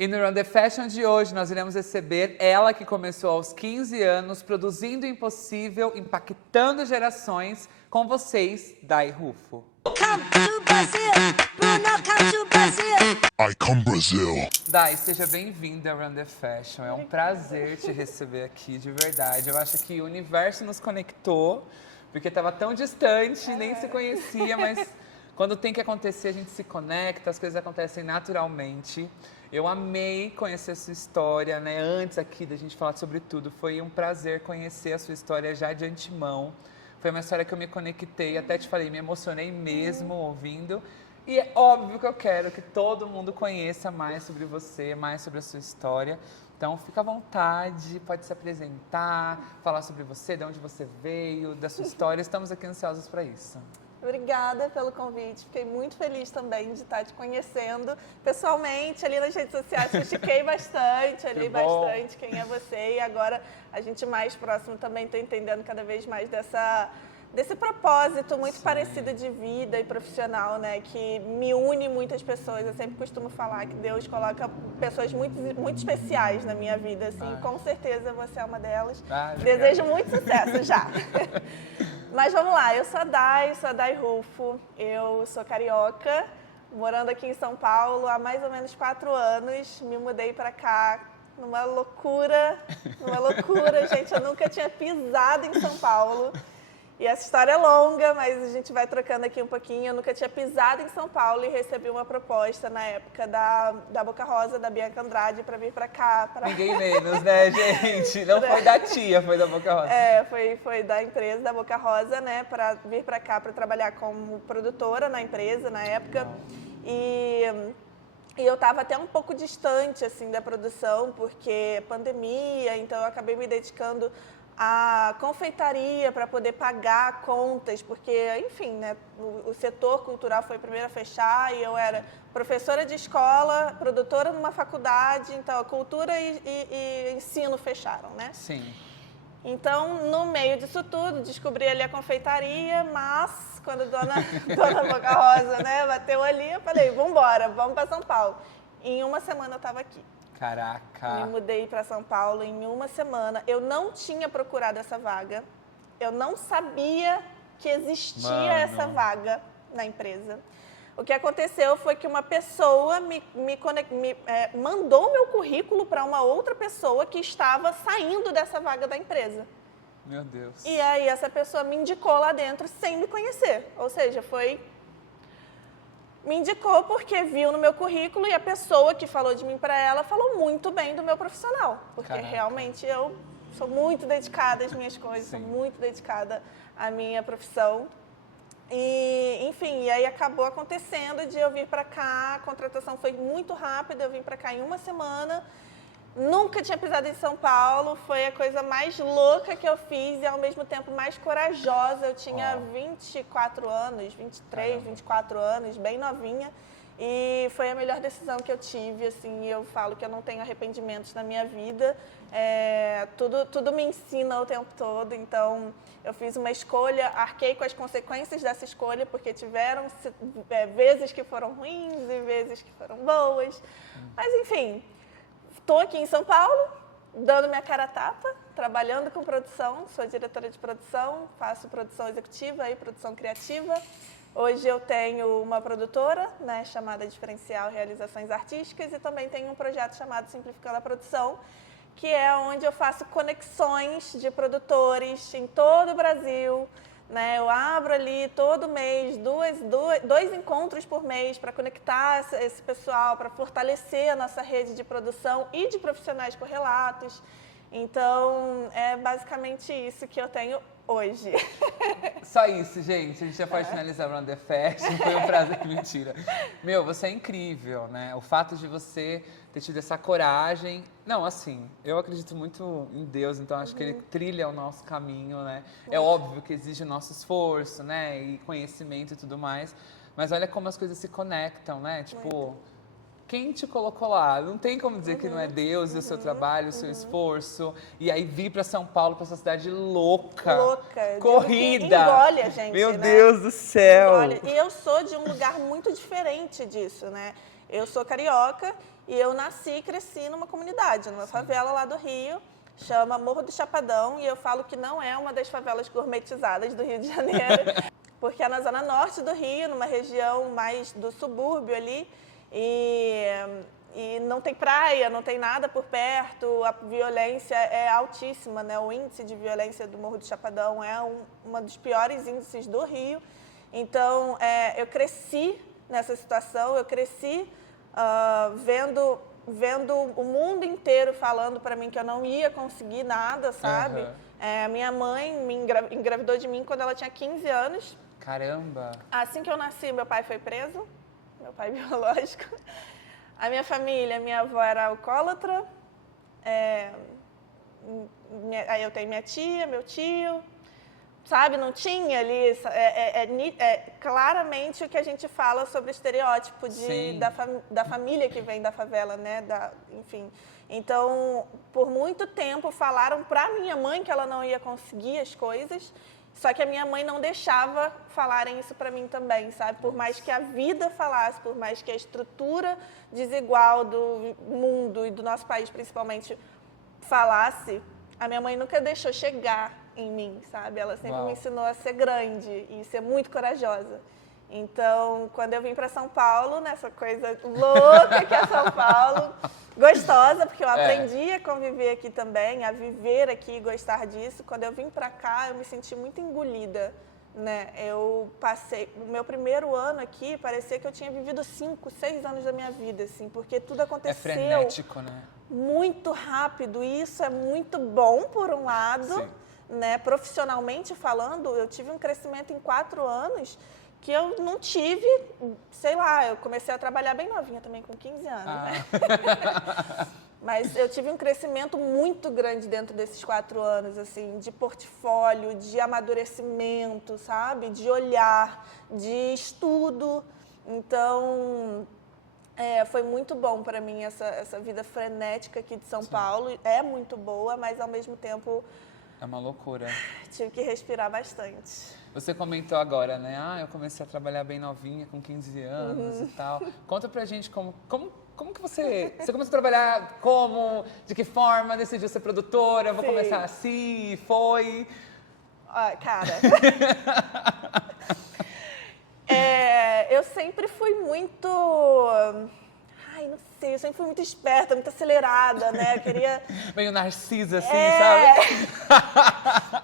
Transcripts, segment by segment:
E no Run the Fashion de hoje, nós iremos receber ela que começou aos 15 anos, produzindo o impossível, impactando gerações, com vocês, Dai Rufo. Come to Brazil, Bruno, come to Brazil. I come Brazil. Dai, seja bem-vinda ao Run the Fashion. É um prazer te receber aqui, de verdade. Eu acho que o universo nos conectou, porque estava tão distante, nem se conhecia, mas quando tem que acontecer, a gente se conecta, as coisas acontecem naturalmente. Eu amei conhecer a sua história, né? Antes aqui da gente falar sobre tudo, foi um prazer conhecer a sua história já de antemão. Foi uma história que eu me conectei, até te falei, me emocionei mesmo ouvindo. E é óbvio que eu quero que todo mundo conheça mais sobre você, mais sobre a sua história. Então, fica à vontade, pode se apresentar, falar sobre você, de onde você veio, da sua história. Estamos aqui ansiosos para isso. Obrigada pelo convite, fiquei muito feliz também de estar te conhecendo pessoalmente ali nas redes sociais, critiquei bastante, olhei bastante quem é você e agora a gente mais próximo também está entendendo cada vez mais desse propósito muito parecido de vida e profissional, né, que me une muitas pessoas. Eu sempre costumo falar que Deus coloca pessoas muito especiais na minha vida, assim, com certeza você é uma delas. Desejo muito sucesso já. Mas vamos lá, eu sou a Dai Rufo, eu sou carioca, morando aqui em São Paulo há mais ou menos 4 anos, me mudei pra cá numa loucura, gente, eu nunca tinha pisado em São Paulo. E essa história é longa, mas a gente vai trocando aqui um pouquinho. Eu nunca tinha pisado em São Paulo e recebi uma proposta na época da Boca Rosa, da Bianca Andrade, para vir para cá. Ninguém menos, né, gente? Não foi da tia, foi da Boca Rosa. É, foi da empresa da Boca Rosa, né, para vir para cá para trabalhar como produtora na empresa na época. E eu estava até um pouco distante, assim, da produção, porque pandemia, então eu acabei me dedicando a confeitaria para poder pagar contas, porque, enfim, né, o setor cultural foi o primeiro a fechar e eu era professora de escola, produtora numa faculdade, então a cultura e ensino fecharam, né? Sim. Então, no meio disso tudo, descobri ali a confeitaria, mas quando a dona Boca Rosa, né, bateu ali, eu falei, vambora, vamos para São Paulo. Em uma semana eu estava aqui. Caraca! Me mudei para São Paulo em uma semana. Eu não tinha procurado essa vaga. Eu não sabia que existia essa vaga na empresa. O que aconteceu foi que uma pessoa mandou meu currículo para uma outra pessoa que estava saindo dessa vaga da empresa. Meu Deus! E aí essa pessoa me indicou lá dentro sem me conhecer. Ou seja, me indicou porque viu no meu currículo e a pessoa que falou de mim para ela falou muito bem do meu profissional. Porque realmente eu sou muito dedicada às minhas coisas, sou muito dedicada à minha profissão. E, enfim, e aí acabou acontecendo de eu vir para cá, a contratação foi muito rápida, eu vim para cá em uma semana. Nunca tinha pisado em São Paulo, foi a coisa mais louca que eu fiz e ao mesmo tempo mais corajosa. Eu tinha 24 anos, 23, 24 anos, bem novinha. E foi a melhor decisão que eu tive, assim, eu falo que eu não tenho arrependimentos na minha vida. Tudo me ensina o tempo todo, então eu fiz uma escolha, arquei com as consequências dessa escolha, porque tiveram vezes que foram ruins e vezes que foram boas. Mas, enfim, estou aqui em São Paulo, dando minha cara a tapa, trabalhando com produção, sou diretora de produção, faço produção executiva e produção criativa. Hoje eu tenho uma produtora, né, chamada Diferencial Realizações Artísticas, e também tenho um projeto chamado Simplificando a Produção, que é onde eu faço conexões de produtores em todo o Brasil. Né, eu abro ali todo mês dois encontros por mês para conectar esse pessoal, para fortalecer a nossa rede de produção e de profissionais correlatos. Então, é basicamente isso que eu tenho hoje. Só isso, gente. A gente já pode finalizar o Run the Fashion. Foi um prazer. Mentira. Meu, você é incrível, né? O fato de você ter tido essa coragem. Não, assim, eu acredito muito em Deus, então acho que Ele trilha o nosso caminho, né? É óbvio que exige o nosso esforço, né? E conhecimento e tudo mais. Mas olha como as coisas se conectam, né? Tipo, quem te colocou lá? Não tem como dizer que não é Deus e o seu trabalho, o seu esforço. E aí vir para São Paulo, para essa cidade louca. Corrida. Engole a gente, Meu né? Deus do céu. Engole. E eu sou de um lugar muito diferente disso, né? Eu sou carioca E eu nasci e cresci numa comunidade, numa favela lá do Rio, chama Morro do Chapadão, e eu falo que não é uma das favelas gourmetizadas do Rio de Janeiro, porque é na zona norte do Rio, numa região mais do subúrbio ali, e não tem praia, não tem nada por perto, a violência é altíssima, né? O índice de violência do Morro do Chapadão é um dos piores índices do Rio. Então, eu cresci nessa situação, eu cresci vendo o mundo inteiro falando para mim que eu não ia conseguir nada, sabe? Minha mãe me engravidou de mim quando ela tinha 15 anos. Caramba! Assim que eu nasci, meu pai foi preso, meu pai biológico. A minha família, minha avó era alcoólatra, aí eu tenho minha tia, meu tio, sabe? Não tinha ali, claramente o que a gente fala sobre o estereótipo da família que vem da favela, né? Enfim. Então, por muito tempo falaram pra minha mãe que ela não ia conseguir as coisas, só que a minha mãe não deixava falarem isso pra mim também, sabe? Por mais que a vida falasse, por mais que a estrutura desigual do mundo e do nosso país, principalmente, falasse, a minha mãe nunca deixou chegar em mim, sabe? Ela sempre me ensinou a ser grande e ser muito corajosa. Então, quando eu vim para São Paulo, nessa coisa louca que é São Paulo, gostosa, porque eu aprendi a conviver aqui também, a viver aqui e gostar disso. Quando eu vim para cá, eu me senti muito engolida, né? Eu passei, o meu primeiro ano aqui, parecia que eu tinha vivido 5, 6 anos da minha vida, assim, porque tudo aconteceu. É frenético, né? Muito rápido, e isso é muito bom, por um lado, né? Profissionalmente falando, eu tive um crescimento em 4 anos que eu não tive, sei lá, eu comecei a trabalhar bem novinha também, com 15 anos, né? Mas eu tive um crescimento muito grande dentro desses 4 anos, assim, de portfólio, de amadurecimento, sabe? De olhar, de estudo. Então, foi muito bom para mim essa vida frenética aqui de São Paulo. É muito boa, mas ao mesmo tempo... É uma loucura. Tive que respirar bastante. Você comentou agora, né? Eu comecei a trabalhar bem novinha, com 15 anos e tal. Conta pra gente como que você começou a trabalhar, de que forma, decidiu ser produtora, vou começar assim, foi? Cara, eu sempre fui muito... não sei, eu sempre fui muito esperta, muito acelerada, né? Eu queria... Meio narcisa, assim, sabe?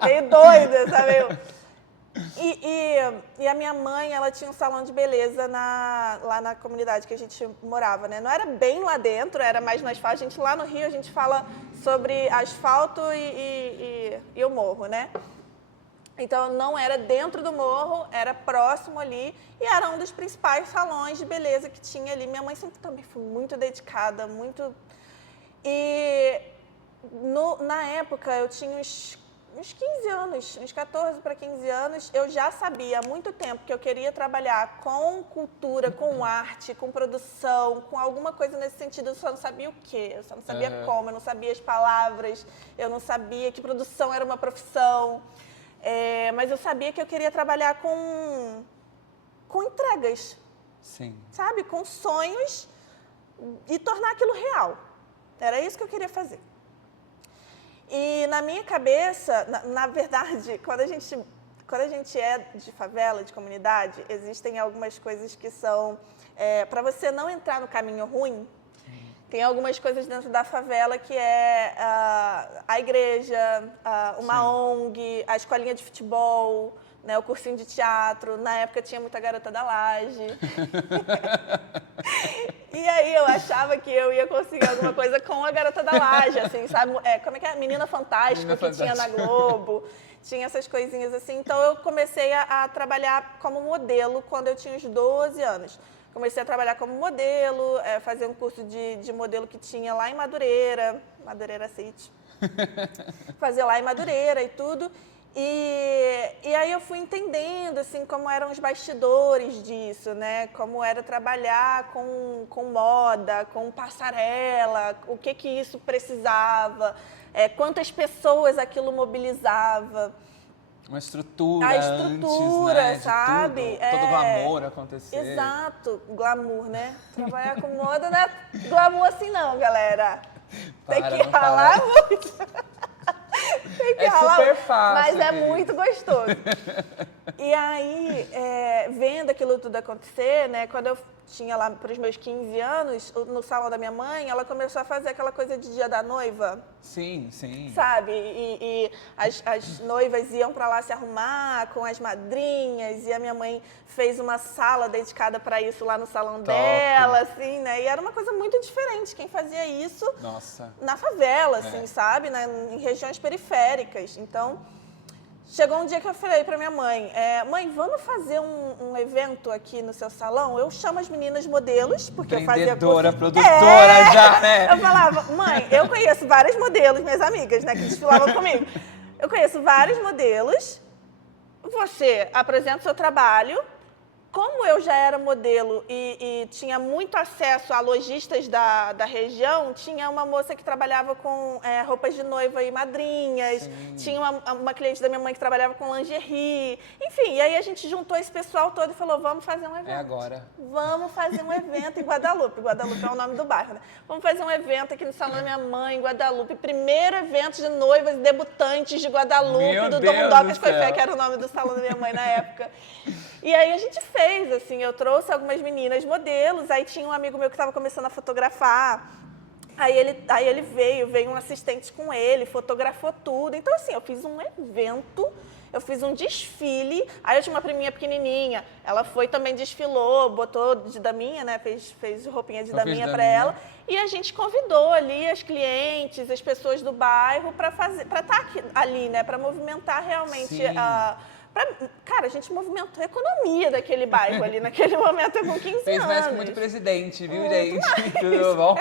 Meio doida, sabe? E a minha mãe, ela tinha um salão de beleza lá na comunidade que a gente morava, né? Não era bem lá dentro, era mais no asfalto. Lá no Rio, a gente fala sobre asfalto e o morro, né? Então, não era dentro do morro, era próximo ali. E era um dos principais salões de beleza que tinha ali. Minha mãe sempre também foi muito dedicada, muito... E na época, eu tinha uns 15 anos, uns 14 para 15 anos, eu já sabia há muito tempo que eu queria trabalhar com cultura, com arte, com produção, com alguma coisa nesse sentido. Eu só não sabia o quê, eu só não sabia como, eu não sabia as palavras, eu não sabia que produção era uma profissão. Mas eu sabia que eu queria trabalhar com entregas, sabe? Com sonhos e tornar aquilo real. Era isso que eu queria fazer. E na minha cabeça, na verdade, quando a gente é de favela, de comunidade, existem algumas coisas que são... para você não entrar no caminho ruim, tem algumas coisas dentro da favela que é a igreja, uma ONG, a escolinha de futebol, né, o cursinho de teatro. Na época tinha muita garota da laje. E aí eu achava que eu ia conseguir alguma coisa com a garota da laje, assim, sabe? Como é que é? Menina Fantástica, tinha na Globo. Tinha essas coisinhas assim. Então eu comecei a trabalhar como modelo quando eu tinha uns 12 anos. Comecei a trabalhar como modelo, fazer um curso de modelo que tinha lá em Madureira City. Fazer lá em Madureira e tudo. E aí eu fui entendendo, assim, como eram os bastidores disso, né? Como era trabalhar com moda, com passarela, o que isso precisava, quantas pessoas aquilo mobilizava. Uma estrutura, a estrutura, antes, né, sabe? de tudo, todo glamour acontecer. Exato, glamour, né? Trabalhar com moda não é glamour assim não, galera. Tem Para, que não ralar para. muito. Tem que É ralar super muito, fácil, mas é querido. muito gostoso. E aí, vendo aquilo tudo acontecer, né? Quando eu tinha lá para os meus 15 anos, no salão da minha mãe, ela começou a fazer aquela coisa de dia da noiva. Sim, sim. Sabe? E as noivas iam para lá se arrumar com as madrinhas, e a minha mãe fez uma sala dedicada para isso lá no salão dela, assim, né? E era uma coisa muito diferente. Quem fazia isso Nossa. na favela, assim, sabe? Em regiões periféricas. Então, chegou um dia que eu falei pra minha mãe, mãe, vamos fazer um evento aqui no seu salão? Eu chamo as meninas modelos, porque eu fazia Empreendedora, curso... produtora já, né? Eu falava, mãe, eu conheço vários modelos, minhas amigas, né, que desfilavam comigo. Eu conheço vários modelos, você apresenta o seu trabalho. Como eu já era modelo e tinha muito acesso a lojistas da região, tinha uma moça que trabalhava com roupas de noiva e madrinhas, tinha uma cliente da minha mãe que trabalhava com lingerie, enfim, e aí a gente juntou esse pessoal todo e falou, vamos fazer um evento. É agora. Vamos fazer um evento em Guadalupe. Guadalupe é o nome do bairro, né? Vamos fazer um evento aqui no salão da minha mãe, em Guadalupe. Primeiro evento de noivas e debutantes de Guadalupe, Meu do Deus Dom do Docas Foi céu. Fé, que era o nome do salão da minha mãe na época. E aí a gente fez, assim, eu trouxe algumas meninas modelos, aí tinha um amigo meu que estava começando a fotografar, aí ele veio um assistente com ele, fotografou tudo. Então, assim, eu fiz um evento, eu fiz um desfile, aí eu tinha uma priminha pequenininha, ela foi também, desfilou, botou de daminha, né, fez roupinha de daminha para ela, e a gente convidou ali as clientes, as pessoas do bairro para estar ali, né, para movimentar realmente Cara, a gente movimentou a economia daquele bairro ali, naquele momento, eu com 15 Fez anos. mais que muito presidente, viu, Muito gente? Tudo bom?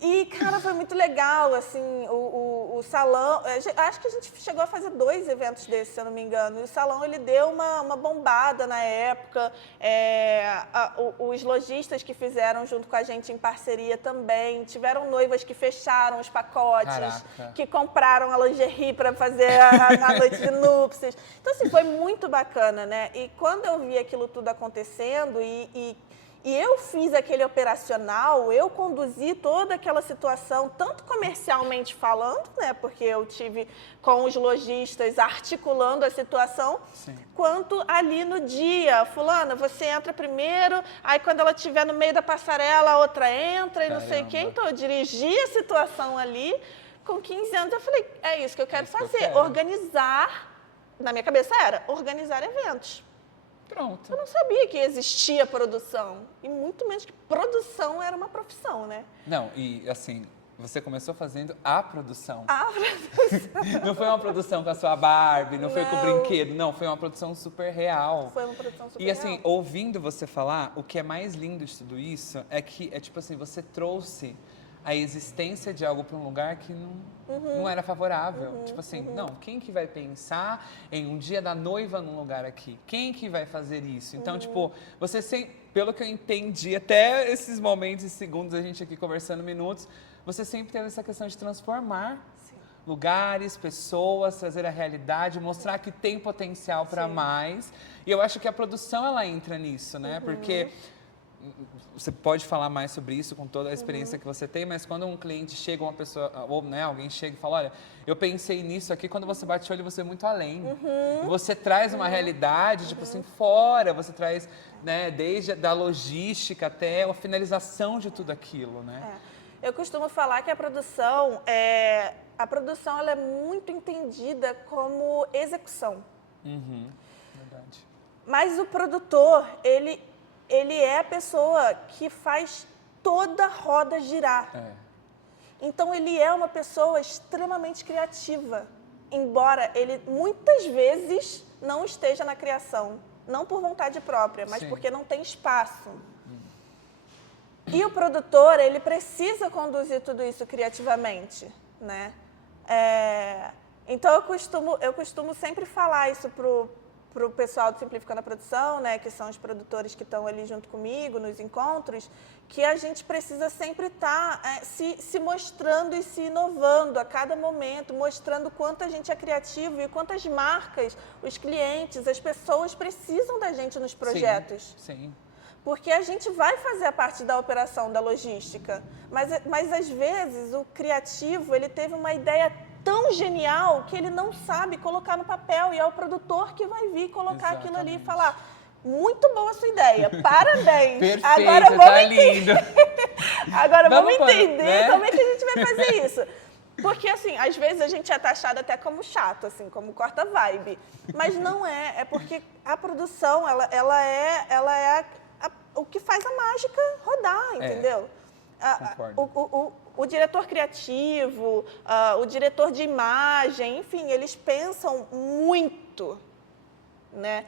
E, cara, foi muito legal, assim, o salão... Acho que a gente chegou a fazer 2 eventos desses, se eu não me engano. E o salão, ele deu uma bombada na época. Os lojistas que fizeram junto com a gente em parceria também. Tiveram noivas que fecharam os pacotes, Caraca. que compraram a lingerie para fazer a noite de núpcias. Então, assim, foi muito bacana, né? E quando eu vi aquilo tudo acontecendo e eu fiz aquele operacional, eu conduzi toda aquela situação, tanto comercialmente falando, né, porque eu tive com os lojistas articulando a situação, quanto ali no dia, fulana, você entra primeiro, aí quando ela estiver no meio da passarela, a outra entra e não sei o quê. Então, eu dirigi a situação ali. Com 15 anos, eu falei, é isso que eu quero fazer, organizar, na minha cabeça era, organizar eventos. Pronto. Eu não sabia que existia produção. E muito menos que produção era uma profissão, né? Não, e assim, você começou fazendo a produção. A produção. Não foi uma produção com a sua Barbie, não foi com o Não. brinquedo, não, foi uma produção super real. Foi uma produção super E assim, real. ouvindo você falar, o que é mais lindo de tudo isso é que, tipo assim, você trouxe a existência de algo para um lugar que não era favorável. Tipo assim, não, quem que vai pensar em um dia da noiva num lugar aqui? Quem que vai fazer isso? Então, tipo, você sempre, pelo que eu entendi, até esses momentos e segundos, a gente aqui conversando minutos, você sempre teve essa questão de transformar lugares, pessoas, trazer a realidade, mostrar que tem potencial para mais. E eu acho que a produção, ela entra nisso, né? Porque você pode falar mais sobre isso com toda a experiência que você tem, mas quando um cliente chega, uma pessoa, ou né, alguém chega e fala, olha, eu pensei nisso aqui, quando você bate o olho, você é muito além. Você traz uma realidade, tipo assim, fora, você traz, né, desde a logística até a finalização de tudo aquilo, né? Eu costumo falar que a produção ela é muito entendida como execução. Verdade. Mas o produtor, ele é a pessoa que faz toda a roda girar. Então, ele é uma pessoa extremamente criativa, embora ele muitas vezes não esteja na criação. Não por vontade própria, mas porque não tem espaço. E o produtor, ele precisa conduzir tudo isso criativamente, né? Então, eu costumo sempre falar isso pro pessoal do Simplificando a Produção, né, que são os produtores que estão ali junto comigo nos encontros, que a gente precisa sempre estar se mostrando e se inovando a cada momento, mostrando quanto a gente é criativo e quantas marcas, os clientes, as pessoas precisam da gente nos projetos. Sim. Porque a gente vai fazer a parte da operação, da logística, mas às vezes o criativo, ele teve uma ideia tão genial que ele não sabe colocar no papel e é o produtor que vai vir colocar aquilo ali e falar: muito boa a sua ideia, parabéns. Perfeito, agora tá lindo. Agora vamos entender como é que a gente vai fazer isso. Porque, assim, às vezes a gente é taxado até como chato, assim, como corta vibe. Mas não é, é porque a produção, ela é o que faz a mágica rodar, entendeu? Concordo. O diretor criativo, o diretor de imagem, enfim, eles pensam muito, né?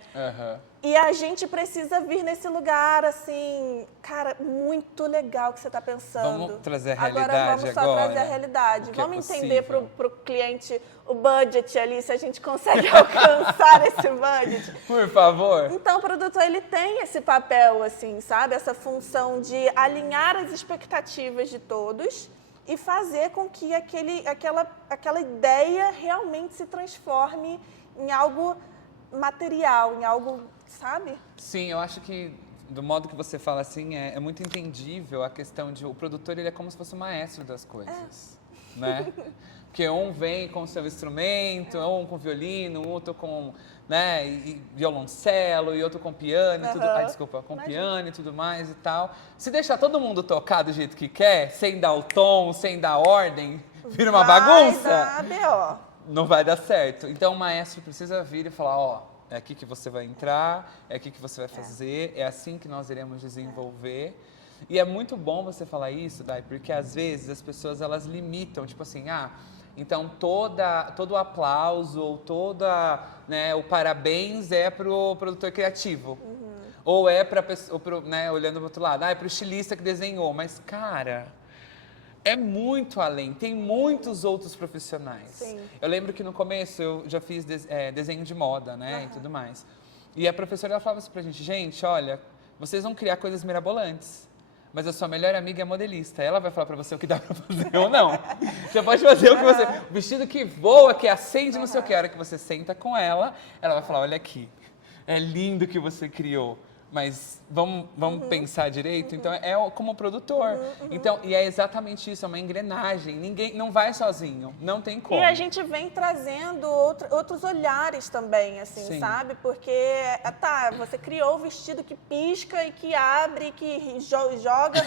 E a gente precisa vir nesse lugar, assim, cara, muito legal que você está pensando. Vamos trazer a realidade agora. Vamos só trazer a realidade. Vamos entender para o cliente o budget ali, se a gente consegue alcançar esse budget. Por favor. Então, o produtor, ele tem esse papel, assim, sabe? Essa função de alinhar as expectativas de todos e fazer com que aquela ideia realmente se transforme em algo material, em algo, sabe? Sim, eu acho que do modo que você fala assim, é muito entendível a questão de o produtor, ele é como se fosse o maestro das coisas, né? Porque um vem com o seu instrumento, um com violino, outro com, né, e violoncelo, e outro com piano, e tudo, com piano e tudo mais e tal. Se deixar todo mundo tocar do jeito que quer, sem dar o tom, sem dar ordem, vira uma bagunça. Vai dar B.O. Não vai dar certo. Então o maestro precisa vir e falar, ó, é aqui que você vai entrar, é aqui que você vai fazer, é assim que nós iremos desenvolver. E é muito bom você falar isso, Dai, porque às vezes as pessoas, elas limitam, tipo assim, então todo o aplauso ou o parabéns é pro produtor criativo. Ou é né, olhando pro outro lado, é pro estilista que desenhou. Mas, cara, é muito além, tem muitos outros profissionais. Sim. Eu lembro que no começo eu já fiz desenho de moda, né, e tudo mais. E a professora, ela falava assim pra gente, olha, vocês vão criar coisas mirabolantes, mas a sua melhor amiga é modelista, ela vai falar pra você o que dá pra fazer ou não. Você pode fazer o que você... O vestido que voa, que acende, não sei o que, a hora que você senta com ela, ela vai falar, olha aqui, é lindo o que você criou. Mas vamos pensar direito? Então, é como produtor. Então, e é exatamente isso, é uma engrenagem. Ninguém não vai sozinho, não tem como. E a gente vem trazendo outros olhares também, assim, Sim. sabe? Porque, você criou o vestido que pisca e que abre, que joga.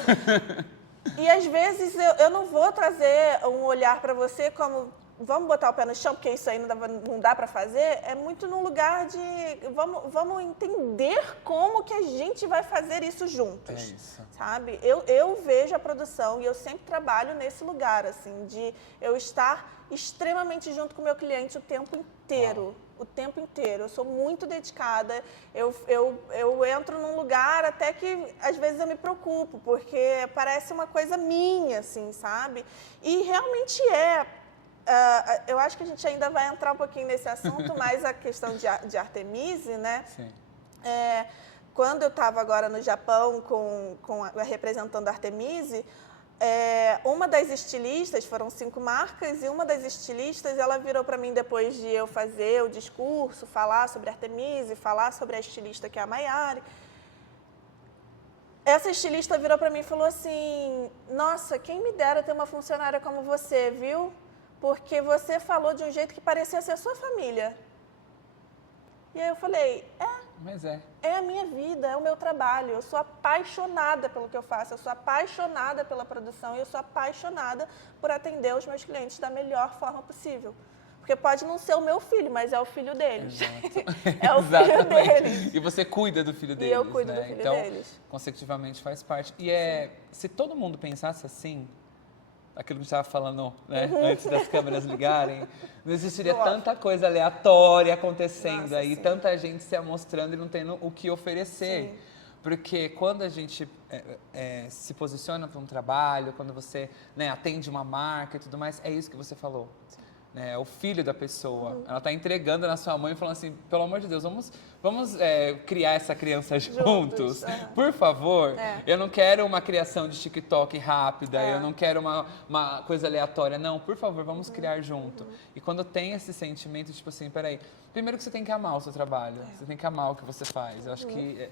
E às vezes eu não vou trazer um olhar para você como... Vamos botar o pé no chão, porque isso aí não dá para fazer. É muito num lugar de... Vamos entender como que a gente vai fazer isso juntos. É isso. Sabe? Eu vejo a produção e eu sempre trabalho nesse lugar, assim, de eu estar extremamente junto com o meu cliente o tempo inteiro. Uau. O tempo inteiro. Eu sou muito dedicada. Eu entro num lugar até que, às vezes, eu me preocupo, porque parece uma coisa minha, assim, sabe? E realmente é. Eu acho que a gente ainda vai entrar um pouquinho nesse assunto, mas a questão de Artemisi, né? Sim. Quando eu estava agora no Japão representando a Artemisi, uma das estilistas, foram 5 marcas, e uma das estilistas, ela virou para mim depois de eu fazer o discurso, falar sobre a Artemisi, falar sobre a estilista que é a Mayari. Essa estilista virou para mim e falou assim, nossa, quem me dera ter uma funcionária como você, viu? Porque você falou de um jeito que parecia ser a sua família. E aí eu falei, Mas é a minha vida, é o meu trabalho. Eu sou apaixonada pelo que eu faço, eu sou apaixonada pela produção e eu sou apaixonada por atender os meus clientes da melhor forma possível. Porque pode não ser o meu filho, mas é o filho deles. É o filho deles. E você cuida do filho deles, E eu cuido né? do filho Então, deles. consecutivamente faz parte. E se todo mundo pensasse assim, aquilo que a gente estava falando, né, antes das câmeras ligarem, não existiria tanta coisa aleatória acontecendo aí, sim. tanta gente se amostrando e não tendo o que oferecer. Sim. Porque quando a gente se posiciona para um trabalho, quando você, né, atende uma marca e tudo mais, é isso que você falou. né, o filho da pessoa. Ela está entregando na sua mão e falando assim, pelo amor de Deus, vamos criar essa criança juntos. Por favor. Eu não quero uma criação de TikTok rápida, eu não quero uma coisa aleatória. Não, por favor, vamos criar junto. E quando tem esse sentimento, tipo assim, peraí, primeiro que você tem que amar o seu trabalho, você tem que amar o que você faz. Eu acho que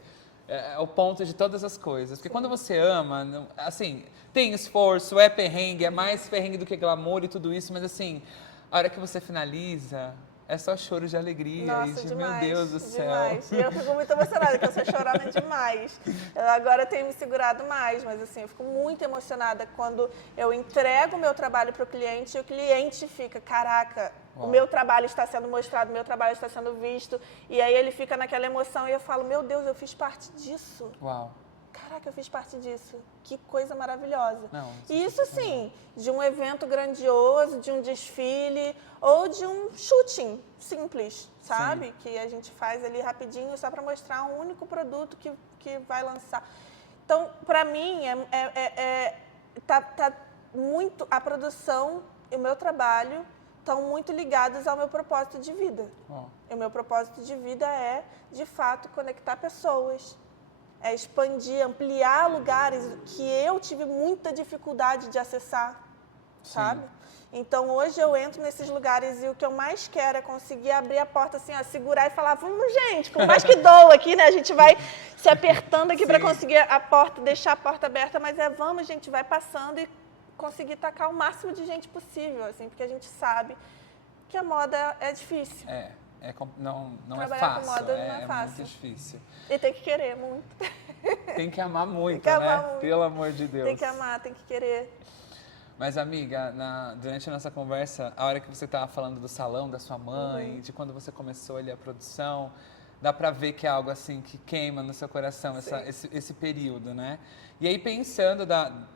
é o ponto de todas as coisas. Porque quando você ama, assim, tem esforço, é perrengue, é mais perrengue do que glamour e tudo isso, mas assim, a hora que você finaliza, é só choro de alegria. Nossa, e de, demais, meu Deus do céu. demais. E eu fico muito emocionada, porque eu sou chorona demais. Eu agora tenho me segurado mais, mas assim, eu fico muito emocionada quando eu entrego o meu trabalho para o cliente e o cliente fica, caraca, o meu trabalho está sendo mostrado, o meu trabalho está sendo visto. E aí ele fica naquela emoção e eu falo, meu Deus, eu fiz parte disso. Uau. Caraca, eu fiz parte disso. Que coisa maravilhosa. Não, E isso sim, de um evento grandioso, de um desfile ou de um shooting simples, sabe? Que a gente faz ali rapidinho só para mostrar um único produto que vai lançar. Então, para mim, tá muito, a produção e o meu trabalho estão muito ligados ao meu propósito de vida. E o meu propósito de vida é, de fato, conectar pessoas. É expandir, ampliar lugares que eu tive muita dificuldade de acessar, sabe? Então, hoje eu entro nesses lugares e o que eu mais quero é conseguir abrir a porta, assim, ó, segurar e falar, vamos, gente, por mais que doa aqui, né? A gente vai se apertando aqui para conseguir a porta, deixar a porta aberta, mas vamos, gente, vai passando e conseguir tacar o máximo de gente possível, assim, porque a gente sabe que a moda é difícil. Não é Trabalhar fácil, com moda não é fácil. muito difícil. E tem que querer muito. Tem que amar muito, Tem que né? amar muito. Pelo amor de Deus. Tem que amar, tem que querer. Mas, amiga, durante a nossa conversa, a hora que você estava falando do salão da sua mãe, de quando você começou ali a produção, dá pra ver que é algo assim que queima no seu coração, esse período, né? E aí pensando,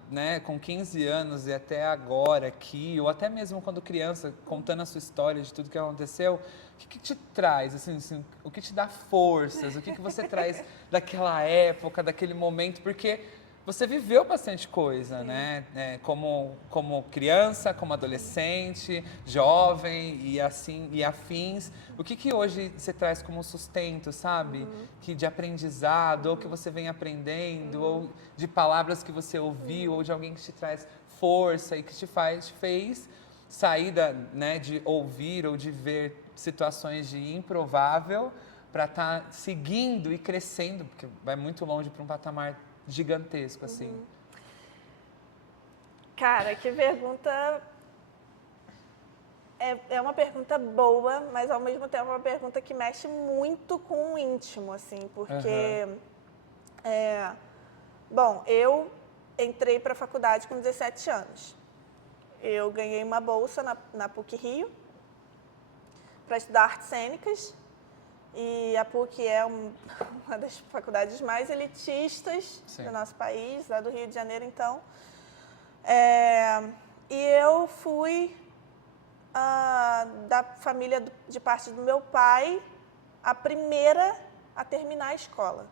né, com 15 anos e até agora aqui, ou até mesmo quando criança, contando a sua história de tudo que aconteceu, o que te traz, assim, o que te dá forças, o que você traz daquela época, daquele momento, porque você viveu bastante coisa, né? Como criança, como adolescente, jovem e assim e afins. O que hoje você traz como sustento, sabe? Que de aprendizado, ou que você vem aprendendo, ou de palavras que você ouviu, ou de alguém que te traz força e que te fez sair né, de ouvir ou de ver situações de improvável para estar seguindo e crescendo, porque vai muito longe para um patamar gigantesco, assim. Cara, que pergunta... É uma pergunta boa, mas ao mesmo tempo é uma pergunta que mexe muito com o íntimo, assim, porque... Bom, eu entrei para a faculdade com 17 anos. Eu ganhei uma bolsa na PUC-Rio para estudar artes cênicas. E a PUC é uma das faculdades mais elitistas do nosso país, lá do Rio de Janeiro, então. E eu fui da família de parte do meu pai, a primeira a terminar a escola.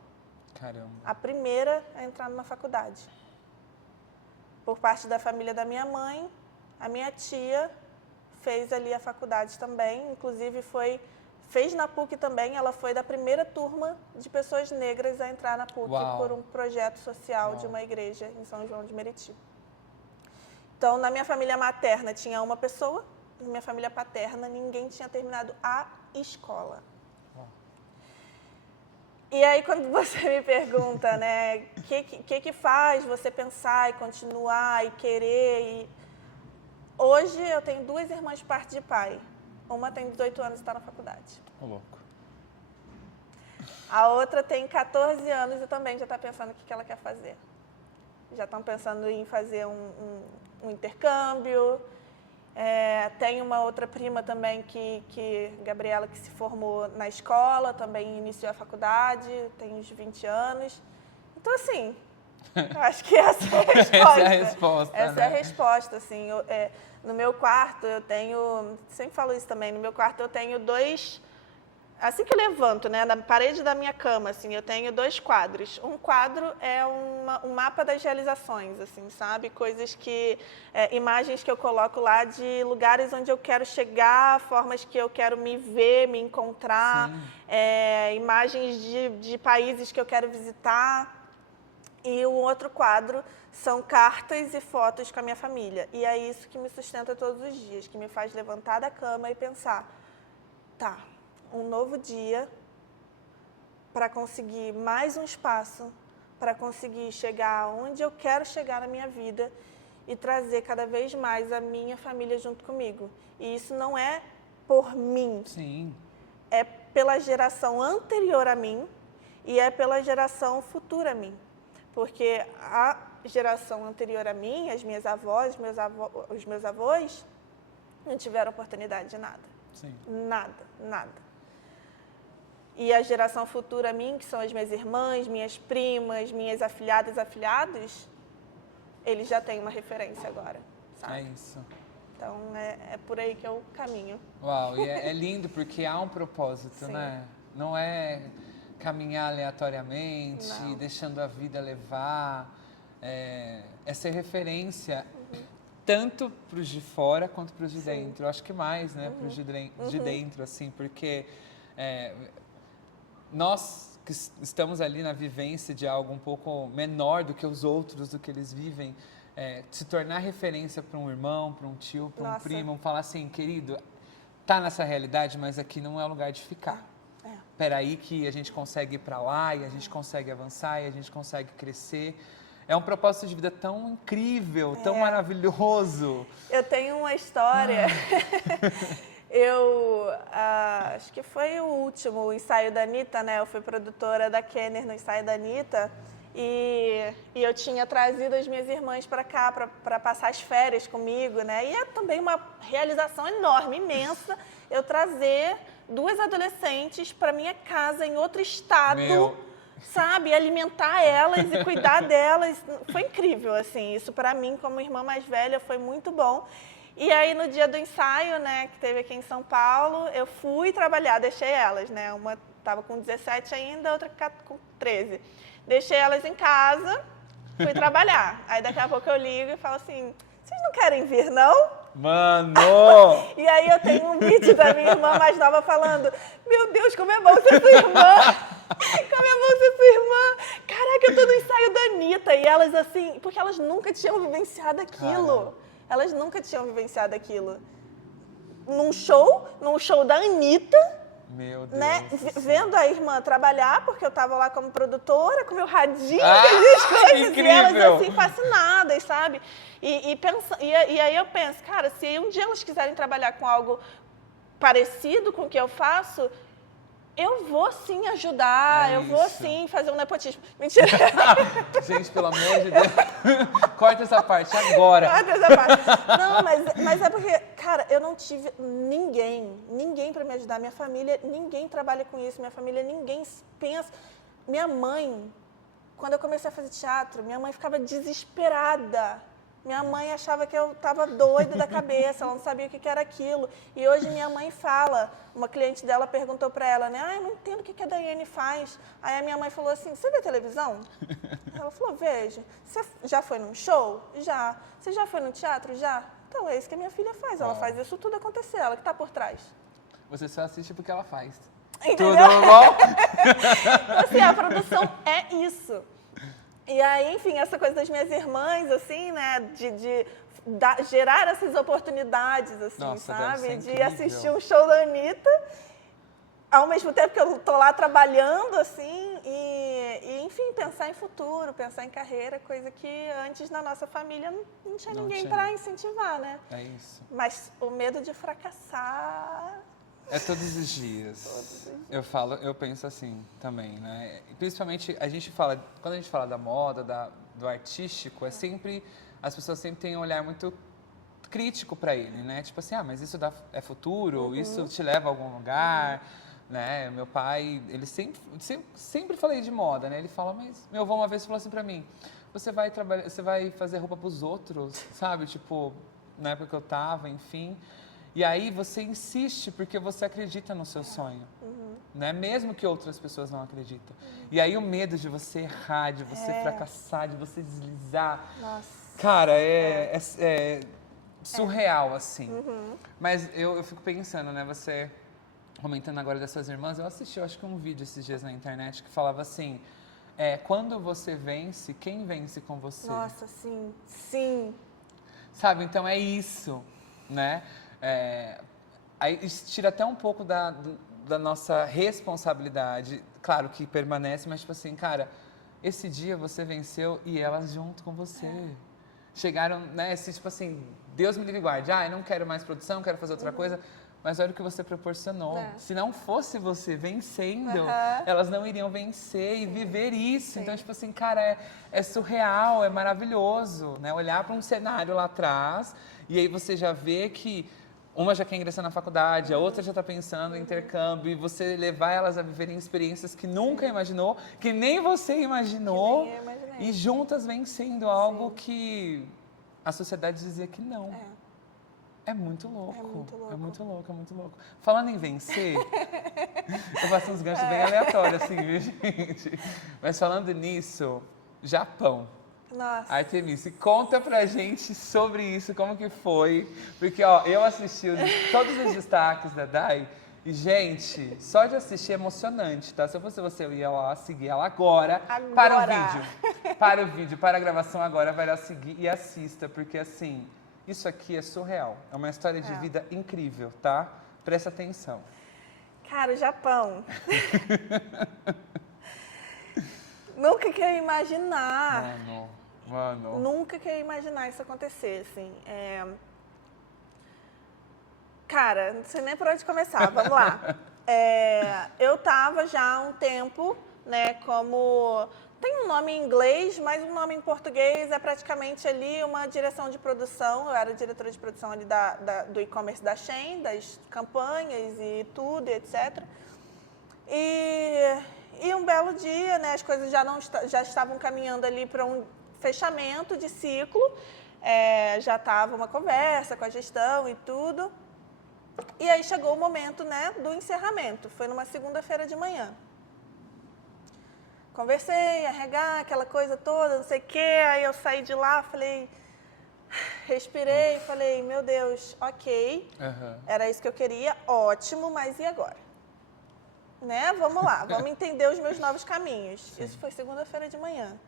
Caramba. A primeira a entrar numa faculdade. Por parte da família da minha mãe, a minha tia fez ali a faculdade também, inclusive fez na PUC também, ela foi da primeira turma de pessoas negras a entrar na PUC por um projeto social de uma igreja em São João de Meriti. Então, na minha família materna tinha uma pessoa, na minha família paterna ninguém tinha terminado a escola. E aí, quando você me pergunta, né, o que faz você pensar e continuar e querer... Hoje eu tenho 2 irmãs de parte de pai. Uma tem 18 anos e está na faculdade. Ô, louco. A outra tem 14 anos e também já está pensando o que ela quer fazer. Já estão pensando em fazer um intercâmbio. Tem uma outra prima também, Gabriela, que se formou na escola, também iniciou a faculdade, tem uns 20 anos. Então, assim, eu acho que essa é a resposta. Essa é a resposta, Essa é a resposta, assim. No meu quarto eu tenho, sempre falo isso também, no meu quarto eu tenho 2 assim que eu levanto, né, na parede da minha cama, assim, eu tenho 2 quadros. Um quadro é um mapa das realizações, assim, sabe? Coisas que, imagens que eu coloco lá de lugares onde eu quero chegar, formas que eu quero me ver, me encontrar, imagens de países que eu quero visitar. E o outro quadro são cartas e fotos com a minha família. E é isso que me sustenta todos os dias, que me faz levantar da cama e pensar, tá, um novo dia para conseguir mais um espaço, para conseguir chegar onde eu quero chegar na minha vida e trazer cada vez mais a minha família junto comigo. E isso não é por mim. Sim. É pela geração anterior a mim e é pela geração futura a mim. Porque a geração anterior a mim, as minhas avós, os meus avós, não tiveram oportunidade de nada. Sim. Nada, nada. E a geração futura a mim, que são as minhas irmãs, minhas primas, minhas afilhadas, afilhados, eles já têm uma referência agora, sabe? É isso. Então, é por aí que eu caminho. Uau, e é lindo porque há um propósito, Sim. né? Não é caminhar aleatoriamente, Não. deixando a vida levar. É ser referência tanto para os de fora quanto para os de dentro. Eu acho que mais, né? Para os de dentro, assim, porque nós que estamos ali na vivência de algo um pouco menor do que os outros, do que eles vivem, se tornar referência para um irmão, para um tio, para um Nossa. primo, falar assim, querido, tá nessa realidade, mas aqui não é o lugar de ficar. Peraí que a gente consegue ir para lá e a gente consegue avançar e a gente consegue crescer. É um propósito de vida tão incrível, tão maravilhoso. Eu tenho uma história. Acho que foi o último ensaio da Anitta, né? Eu fui produtora da Kenner no ensaio da Anitta. E eu tinha trazido as minhas irmãs para cá para passar as férias comigo, né? E é também uma realização enorme, imensa, eu trazer 2 adolescentes para minha casa em outro estado, sabe? Alimentar elas e cuidar delas. Foi incrível, assim. Isso para mim, como irmã mais velha, foi muito bom. E aí, no dia do ensaio, né, que teve aqui em São Paulo, eu fui trabalhar, deixei elas, né? Uma estava com 17 ainda, a outra com 13. Deixei elas em casa, fui trabalhar. Aí, daqui a pouco eu ligo e falo assim, vocês não querem vir, não? Mano! E aí eu tenho um vídeo da minha irmã mais nova falando, meu Deus, como é bom ser sua irmã! Como é bom ser sua irmã! Caraca, eu tô no ensaio da Anitta. E elas assim, porque elas nunca tinham vivenciado aquilo. Caramba. Elas nunca tinham vivenciado aquilo. Num show da Anitta, Meu Deus. né? Vendo a irmã trabalhar, porque eu tava lá como produtora, com meu radinho, Ah, as coisas, incrível. e elas assim, fascinadas, sabe? E aí eu penso, cara, se um dia elas quiserem trabalhar com algo parecido com o que eu faço, eu vou sim ajudar, eu vou sim fazer um nepotismo. Mentira. Gente, pelo amor de Deus. Corta essa parte agora. Corta essa parte. Não, mas é porque, cara, eu não tive ninguém para me ajudar. Minha família, ninguém trabalha com isso. Minha família, ninguém pensa. Minha mãe, quando eu comecei a fazer teatro, minha mãe ficava desesperada. Minha mãe achava que eu estava doida da cabeça, ela não sabia o que era aquilo. E hoje minha mãe fala, uma cliente dela perguntou para ela, né? Eu não entendo o que a Daiane faz. Aí a minha mãe falou assim, você vê televisão? Ela falou, vejo. Você já foi num show? Já. Você já foi no teatro? Já. Então é isso que a minha filha faz, ela faz isso tudo acontecer, ela que está por trás. Você só assiste porque ela faz. Entendeu? Tudo bom? Então, assim, a produção é isso. E aí, enfim, essa coisa das minhas irmãs, assim, né, de gerar essas oportunidades, assim, Nossa, sabe? deve ser De incrível. assistir um show da Anitta, ao mesmo tempo que eu tô lá trabalhando, assim, e enfim, pensar em futuro, pensar em carreira, coisa que antes na nossa família não tinha ninguém para incentivar, né? É isso. Mas o medo de fracassar... É todos os dias. Eu penso assim também, né? E principalmente quando a gente fala da moda, do artístico, é sempre, as pessoas sempre têm um olhar muito crítico para ele, né? Tipo assim, mas isso é futuro, isso te leva a algum lugar, né? Meu pai, ele sempre falei de moda, né? Ele fala, mas meu avô uma vez falou assim para mim, você vai fazer roupa para os outros, sabe? Tipo, na época que eu tava, enfim. E aí você insiste porque você acredita no seu sonho. né? Mesmo que outras pessoas não acreditam. E aí o medo de você errar, de você fracassar, de você deslizar. Nossa. Cara, é surreal, assim. Mas eu fico pensando, né? Você comentando agora das suas irmãs, eu assisti, eu acho que um vídeo esses dias na internet que falava assim, quando você vence, quem vence com você? Nossa, sim, sim. Sabe, então é isso, né? Aí isso tira até um pouco da nossa responsabilidade, claro que permanece, mas tipo assim, cara, esse dia você venceu e elas junto com você. Chegaram, né, tipo assim, Deus me livre e guarde, eu não quero mais produção, quero fazer outra coisa, mas olha o que você proporcionou. Se não fosse você vencendo, elas não iriam vencer e viver isso. Então, tipo assim, cara, é surreal, é maravilhoso, né? Olhar para um cenário lá atrás e aí você já vê que uma já quer ingressar na faculdade, a outra já está pensando em intercâmbio, e você levar elas a viverem experiências que nunca imaginou, que nem você imaginou, Que nem eu imaginei. e juntas vencendo algo que a sociedade dizia que não. É muito louco. É muito louco. É muito louco, é muito louco. Falando em vencer, eu faço uns ganchos bem aleatórios, assim, viu, gente? Mas falando nisso, Japão. Nossa. Artemise, conta pra gente sobre isso, como que foi. Porque, ó, eu assisti todos os destaques da Dai e, gente, só de assistir é emocionante, tá? Se eu fosse você, eu ia lá seguir ela agora. Para o vídeo. Para o vídeo, para a gravação agora, vai lá seguir e assista, porque, assim, isso aqui é surreal. É uma história de vida incrível, tá? Presta atenção. Cara, o Japão. Nunca que eu ia imaginar. Mano. Nunca que eu ia imaginar isso acontecer, assim. Cara, não sei nem por onde começar, vamos lá. Eu tava já há um tempo, né, como... Tem um nome em inglês, mas um nome em português é praticamente ali uma direção de produção. Eu era diretora de produção ali do e-commerce da Shein, das campanhas e tudo, etc. E um belo dia, né, as coisas já estavam caminhando ali para um fechamento de ciclo. Já estava uma conversa com a gestão e tudo. E aí chegou o momento, né, do encerramento. Foi numa segunda-feira de manhã. Conversei, arregar, aquela coisa toda, não sei o quê. Aí eu saí de lá, falei, respirei, falei, meu Deus, ok, era isso que eu queria, ótimo, mas e agora? Né? Vamos lá, vamos entender os meus novos caminhos. Sim. Isso foi segunda-feira de manhã.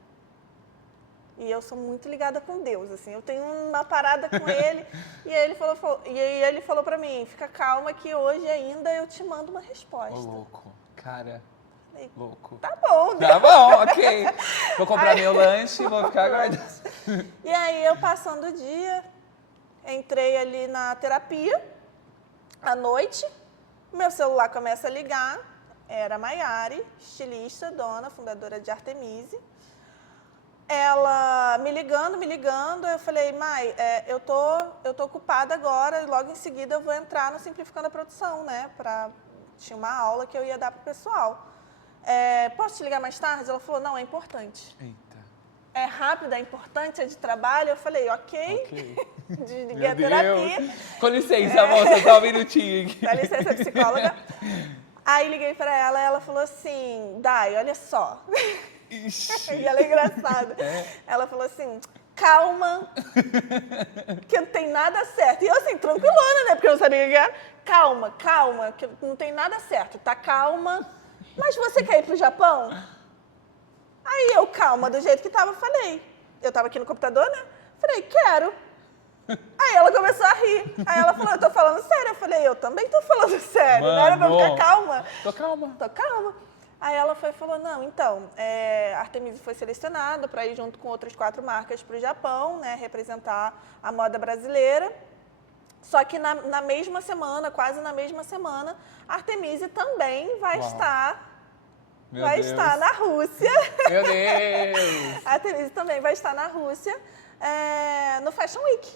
E eu sou muito ligada com Deus, assim, eu tenho uma parada com ele. E aí ele falou pra mim, fica calma que hoje ainda eu te mando uma resposta. Ô, louco, cara. Louco. Tá bom, né? Tá bom, ok. Vou comprar meu lanche e vou ficar aguardando. E aí eu passando o dia, entrei ali na terapia, à noite, meu celular começa a ligar, era a Maiari, estilista, dona, fundadora de Artemise. Ela me ligando, eu falei, Mai, eu tô ocupada agora e logo em seguida eu vou entrar no Simplificando a Produção, né? Tinha uma aula que eu ia dar pro pessoal. Posso te ligar mais tarde? Ela falou, não, é importante. Eita. É rápido, é importante, é de trabalho. Eu falei, ok. Desliguei a Meu terapia. Deus. Com licença, moça, só um minutinho aqui. Dá licença, psicóloga. Aí liguei pra ela falou assim, Dai, olha só. Ixi. E ela é engraçada. Ela falou assim, calma, que não tem nada certo. E eu assim, tranquilona, né? Porque eu não sabia o que era. Calma, que não tem nada certo. Tá calma. Mas você quer ir pro Japão? Aí eu, calma, do jeito que tava, falei. Eu tava aqui no computador, né? Falei, quero. Aí ela começou a rir. Aí ela falou, eu tô falando sério. Eu falei, eu também tô falando sério. Não era pra eu ficar calma? Tô calma. Aí ela falou, não, então, a Artemise foi selecionada para ir junto com outras 4 marcas pro Japão, né? Representar a moda brasileira. Só que na mesma semana, quase na mesma semana, a Artemise também vai estar na Rússia. Meu Deus! A Artemise também vai estar na Rússia no Fashion Week.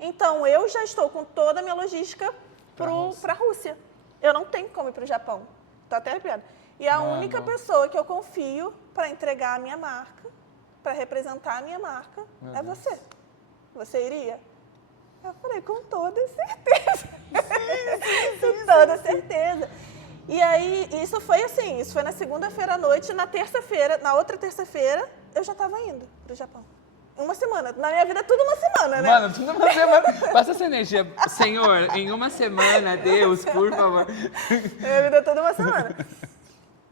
Então, eu já estou com toda a minha logística para a Rússia. Eu não tenho como ir para o Japão. Tô até arrepiada. E a única pessoa que eu confio para entregar a minha marca, para representar a minha marca, é você. Você iria? Eu falei, com toda certeza. Com toda certeza. E aí, isso foi assim, isso foi na segunda-feira à noite, na outra terça-feira, eu já estava indo pro Japão. Uma semana. Na minha vida, tudo uma semana, né? Mano, tudo uma semana. Passa essa energia. Senhor, em uma semana, Deus, por favor. Na minha vida, tudo uma semana.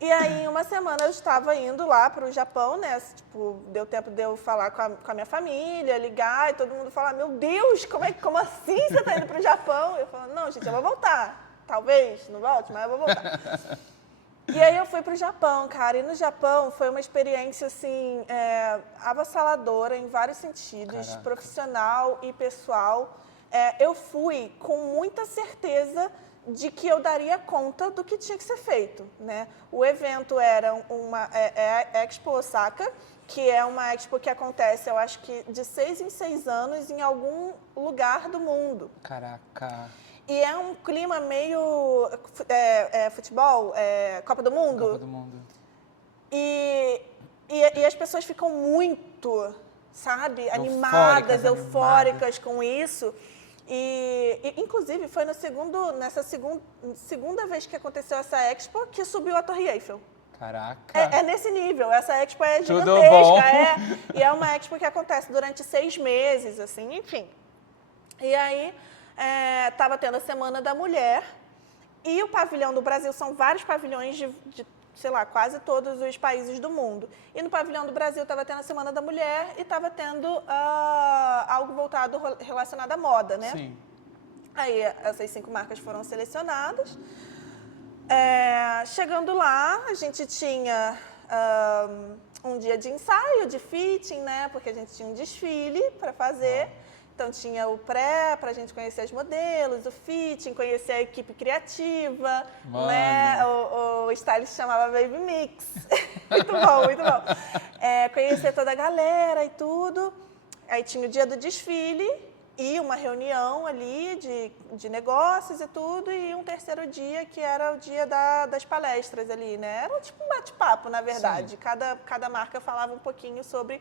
E aí, em uma semana, eu estava indo lá pro Japão, né? Tipo, deu tempo de eu falar com a minha família, ligar, e todo mundo falar, meu Deus, como assim você tá indo pro Japão? Eu falo, não, gente, eu vou voltar. Talvez, não volte, mas eu vou voltar. E aí eu fui pro Japão, cara, e no Japão foi uma experiência, assim, avassaladora em vários sentidos, Caraca. profissional e pessoal. Eu fui com muita certeza de que eu daria conta do que tinha que ser feito, né? O evento era uma Expo Osaka, que é uma expo que acontece, eu acho que de 6 em 6 anos em algum lugar do mundo. Caraca. E é um clima meio futebol, Copa do Mundo. Copa do Mundo. E as pessoas ficam muito, sabe, animadas, eufóricas com isso. E inclusive, foi nessa segunda vez que aconteceu essa Expo que subiu a Torre Eiffel. Caraca. É nesse nível, essa Expo é Tudo gigantesca. bom. E é uma Expo que acontece durante 6 meses, assim, enfim. E aí, estava tendo a Semana da Mulher, e o pavilhão do Brasil, são vários pavilhões de sei lá, quase todos os países do mundo. E no pavilhão do Brasil estava tendo a Semana da Mulher e estava tendo algo voltado relacionado à moda, né? Sim. Aí essas 5 marcas foram selecionadas. Chegando lá, a gente tinha um dia de ensaio, de fitting, né? Porque a gente tinha um desfile para fazer. Então, tinha o pré, para a gente conhecer os modelos, o fitting, conhecer a equipe criativa, né? O stylist chamava Baby Mix. Muito bom, muito bom. Conhecer toda a galera e tudo. Aí tinha o dia do desfile e uma reunião ali de negócios e tudo. E um terceiro dia, que era o dia das palestras ali, né? Era tipo um bate-papo, na verdade. Cada marca falava um pouquinho sobre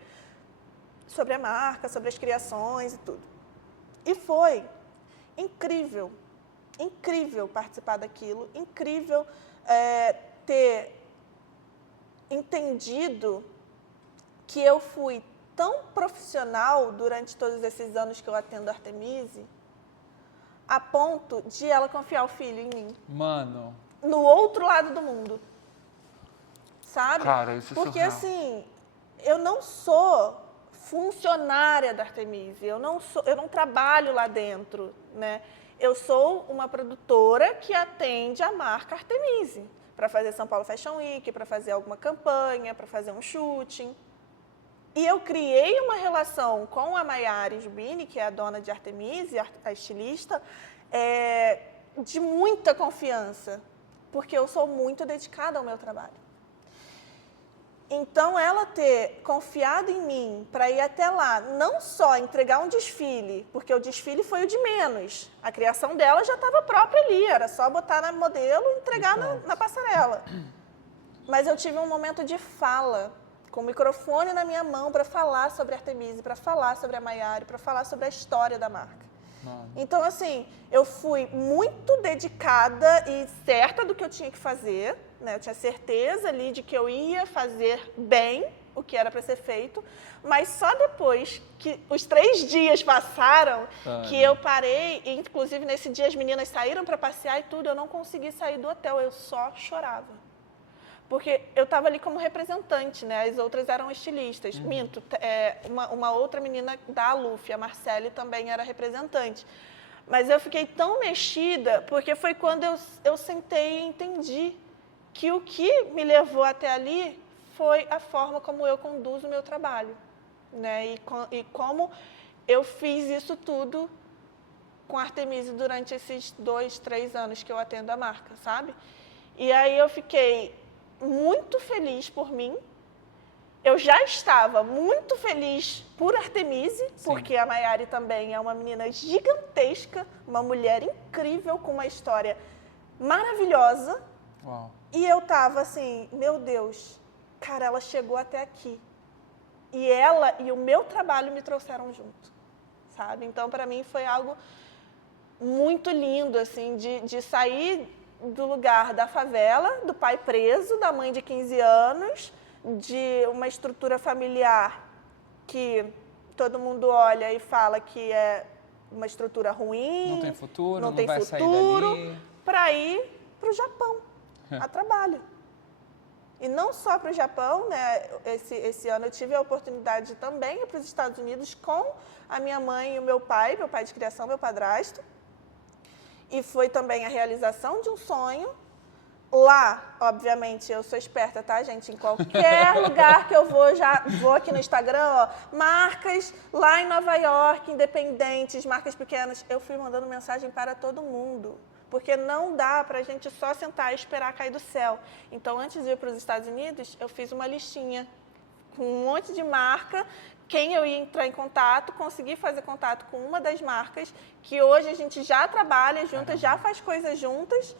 a marca, sobre as criações e tudo. E foi incrível, incrível participar daquilo, incrível ter entendido que eu fui tão profissional durante todos esses anos que eu atendo a Artemisi, a ponto de ela confiar o filho em mim. Mano. No outro lado do mundo. Sabe? Cara, isso é Porque surreal. assim, eu não sou funcionária da Artemisi, eu não trabalho lá dentro, né? Eu sou uma produtora que atende a marca Artemisi para fazer São Paulo Fashion Week, para fazer alguma campanha, para fazer um shooting. E eu criei uma relação com a Maiara Sbini, que é a dona de Artemisi, a estilista, de muita confiança, porque eu sou muito dedicada ao meu trabalho. Então, ela ter confiado em mim para ir até lá, não só entregar um desfile, porque o desfile foi o de menos. A criação dela já estava própria ali, era só botar na modelo e entregar na passarela. Mas eu tive um momento de fala, com o microfone na minha mão, para falar sobre a Artemisi, para falar sobre a Maiara, para falar sobre a história da marca. Então, assim, eu fui muito dedicada e certa do que eu tinha que fazer, né? Eu tinha certeza ali de que eu ia fazer bem o que era para ser feito, mas só depois que os 3 dias passaram, que eu parei, e inclusive nesse dia as meninas saíram para passear e tudo, eu não consegui sair do hotel, eu só chorava. Porque eu estava ali como representante, né? As outras eram estilistas. Minto, uma outra menina da Aluf, a Marcele, também era representante. Mas eu fiquei tão mexida, porque foi quando eu sentei e entendi que o que me levou até ali foi a forma como eu conduzo o meu trabalho, né? E como eu fiz isso tudo com a Artemisi durante esses 2, 3 anos que eu atendo a marca, sabe? E aí eu fiquei muito feliz por mim. Eu já estava muito feliz por Artemisi, porque a Maiara também é uma menina gigantesca, uma mulher incrível, com uma história maravilhosa. Uau. E eu tava assim, meu Deus, cara, ela chegou até aqui. E ela e o meu trabalho me trouxeram junto, sabe? Então, para mim, foi algo muito lindo, assim, de sair do lugar da favela, do pai preso, da mãe de 15 anos, de uma estrutura familiar que todo mundo olha e fala que é uma estrutura ruim. Não tem futuro, não tem vai futuro, sair dali. Para ir para o Japão, a trabalho. E não só para o Japão, né? Esse ano eu tive a oportunidade de também ir para os Estados Unidos com a minha mãe e o meu pai de criação, meu padrasto. E foi também a realização de um sonho. Lá, obviamente, eu sou esperta, tá, gente? Em qualquer lugar que eu vou, já vou aqui no Instagram, ó, marcas lá em Nova York, independentes, marcas pequenas. Eu fui mandando mensagem para todo mundo, porque não dá pra gente só sentar e esperar cair do céu. Então, antes de ir para os Estados Unidos, eu fiz uma listinha com um monte de marca, quem eu ia entrar em contato, consegui fazer contato com uma das marcas, que hoje a gente já trabalha juntas, já faz coisas juntas.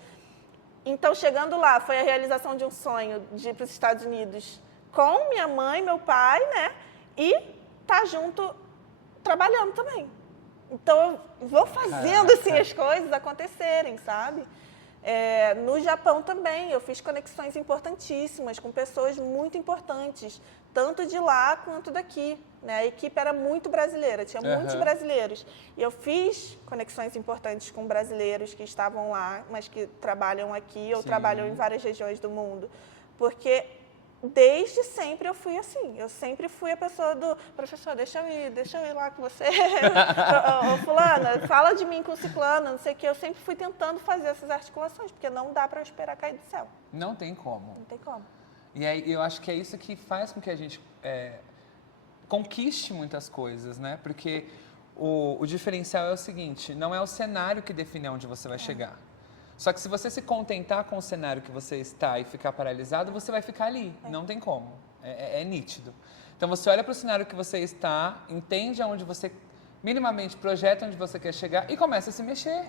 Então, chegando lá, foi a realização de um sonho de ir para os Estados Unidos com minha mãe, meu pai, né? E tá junto, trabalhando também. Então, eu vou fazendo assim, as coisas acontecerem, sabe? No Japão também, eu fiz conexões importantíssimas com pessoas muito importantes, tanto de lá quanto daqui. Né? A equipe era muito brasileira, tinha muitos brasileiros. E eu fiz conexões importantes com brasileiros que estavam lá, mas que trabalham aqui ou trabalham em várias regiões do mundo. Porque desde sempre eu fui assim. Eu sempre fui a pessoa do professor, deixa eu ir lá com você. Ô, fulana, fala de mim com ciclana, não sei o quê. Eu sempre fui tentando fazer essas articulações, porque não dá para eu esperar cair do céu. Não tem como. Não tem como. E aí, eu acho que é isso que faz com que a gente conquiste muitas coisas, né? Porque o diferencial é o seguinte, não é o cenário que define onde você vai chegar. Só que se você se contentar com o cenário que você está e ficar paralisado, você vai ficar ali. Não tem como. É nítido. Então, você olha para o cenário que você está, entende aonde você minimamente projeta onde você quer chegar e começa a se mexer.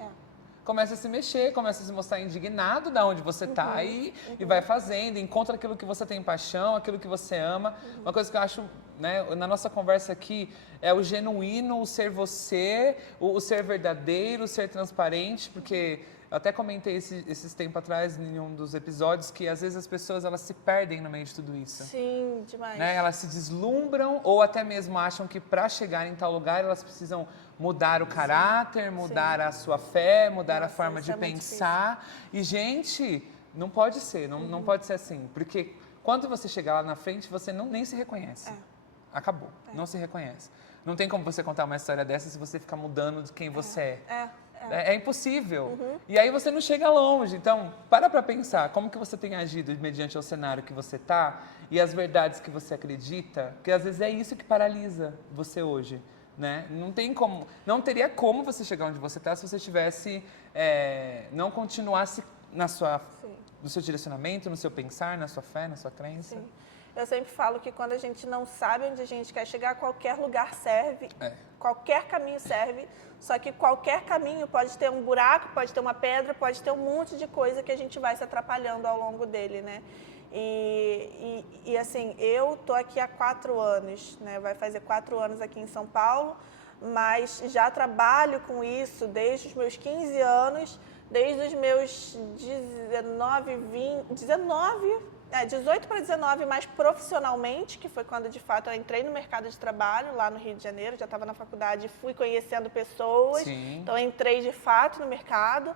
Começa a se mexer, começa a se mostrar indignado de onde você está aí e vai fazendo, encontra aquilo que você tem paixão, aquilo que você ama. Uma coisa que eu acho, né, na nossa conversa aqui, é o genuíno, o ser você, o ser verdadeiro, o ser transparente, porque eu até comentei esses tempos atrás em um dos episódios que às vezes as pessoas elas se perdem no meio de tudo isso. Sim, demais. Né? Elas se deslumbram ou até mesmo acham que para chegar em tal lugar elas precisam mudar o caráter, mudar a sua fé, mudar a forma de pensar. E, gente, não pode ser, não pode ser assim. Porque quando você chegar lá na frente, você nem se reconhece. Acabou, não se reconhece. Não tem como você contar uma história dessa se você ficar mudando de quem você é. É impossível. E aí você não chega longe. Então, para pensar como que você tem agido mediante o cenário que você está e as verdades que você acredita, que às vezes é isso que paralisa você hoje. Né? Não tem como, não teria como você chegar onde você está se você tivesse, não continuasse no seu direcionamento, no seu pensar, na sua fé, na sua crença. Sim. Eu sempre falo que quando a gente não sabe onde a gente quer chegar, qualquer lugar serve, qualquer caminho serve, só que qualquer caminho pode ter um buraco, pode ter uma pedra, pode ter um monte de coisa que a gente vai se atrapalhando ao longo dele, né? E assim, eu tô aqui há 4 anos, né? Vai fazer 4 anos aqui em São Paulo, mas já trabalho com isso desde os meus 15 anos, desde os meus 18 para 19, mais profissionalmente, que foi quando de fato eu entrei no mercado de trabalho lá no Rio de Janeiro, já estava na faculdade, fui conhecendo pessoas, então entrei de fato no mercado.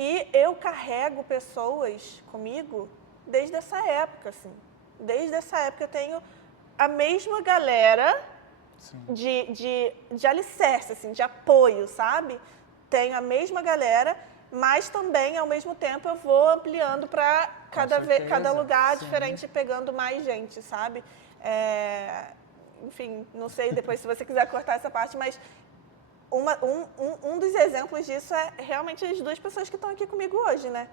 E eu carrego pessoas comigo desde essa época, assim. Desde essa época eu tenho a mesma galera de alicerce, assim, de apoio, sabe? Tenho a mesma galera, mas também, ao mesmo tempo, eu vou ampliando para cada lugar diferente, pegando mais gente, sabe? Enfim, não sei depois se você quiser cortar essa parte, mas um dos exemplos disso é realmente as 2 pessoas que estão aqui comigo hoje, né?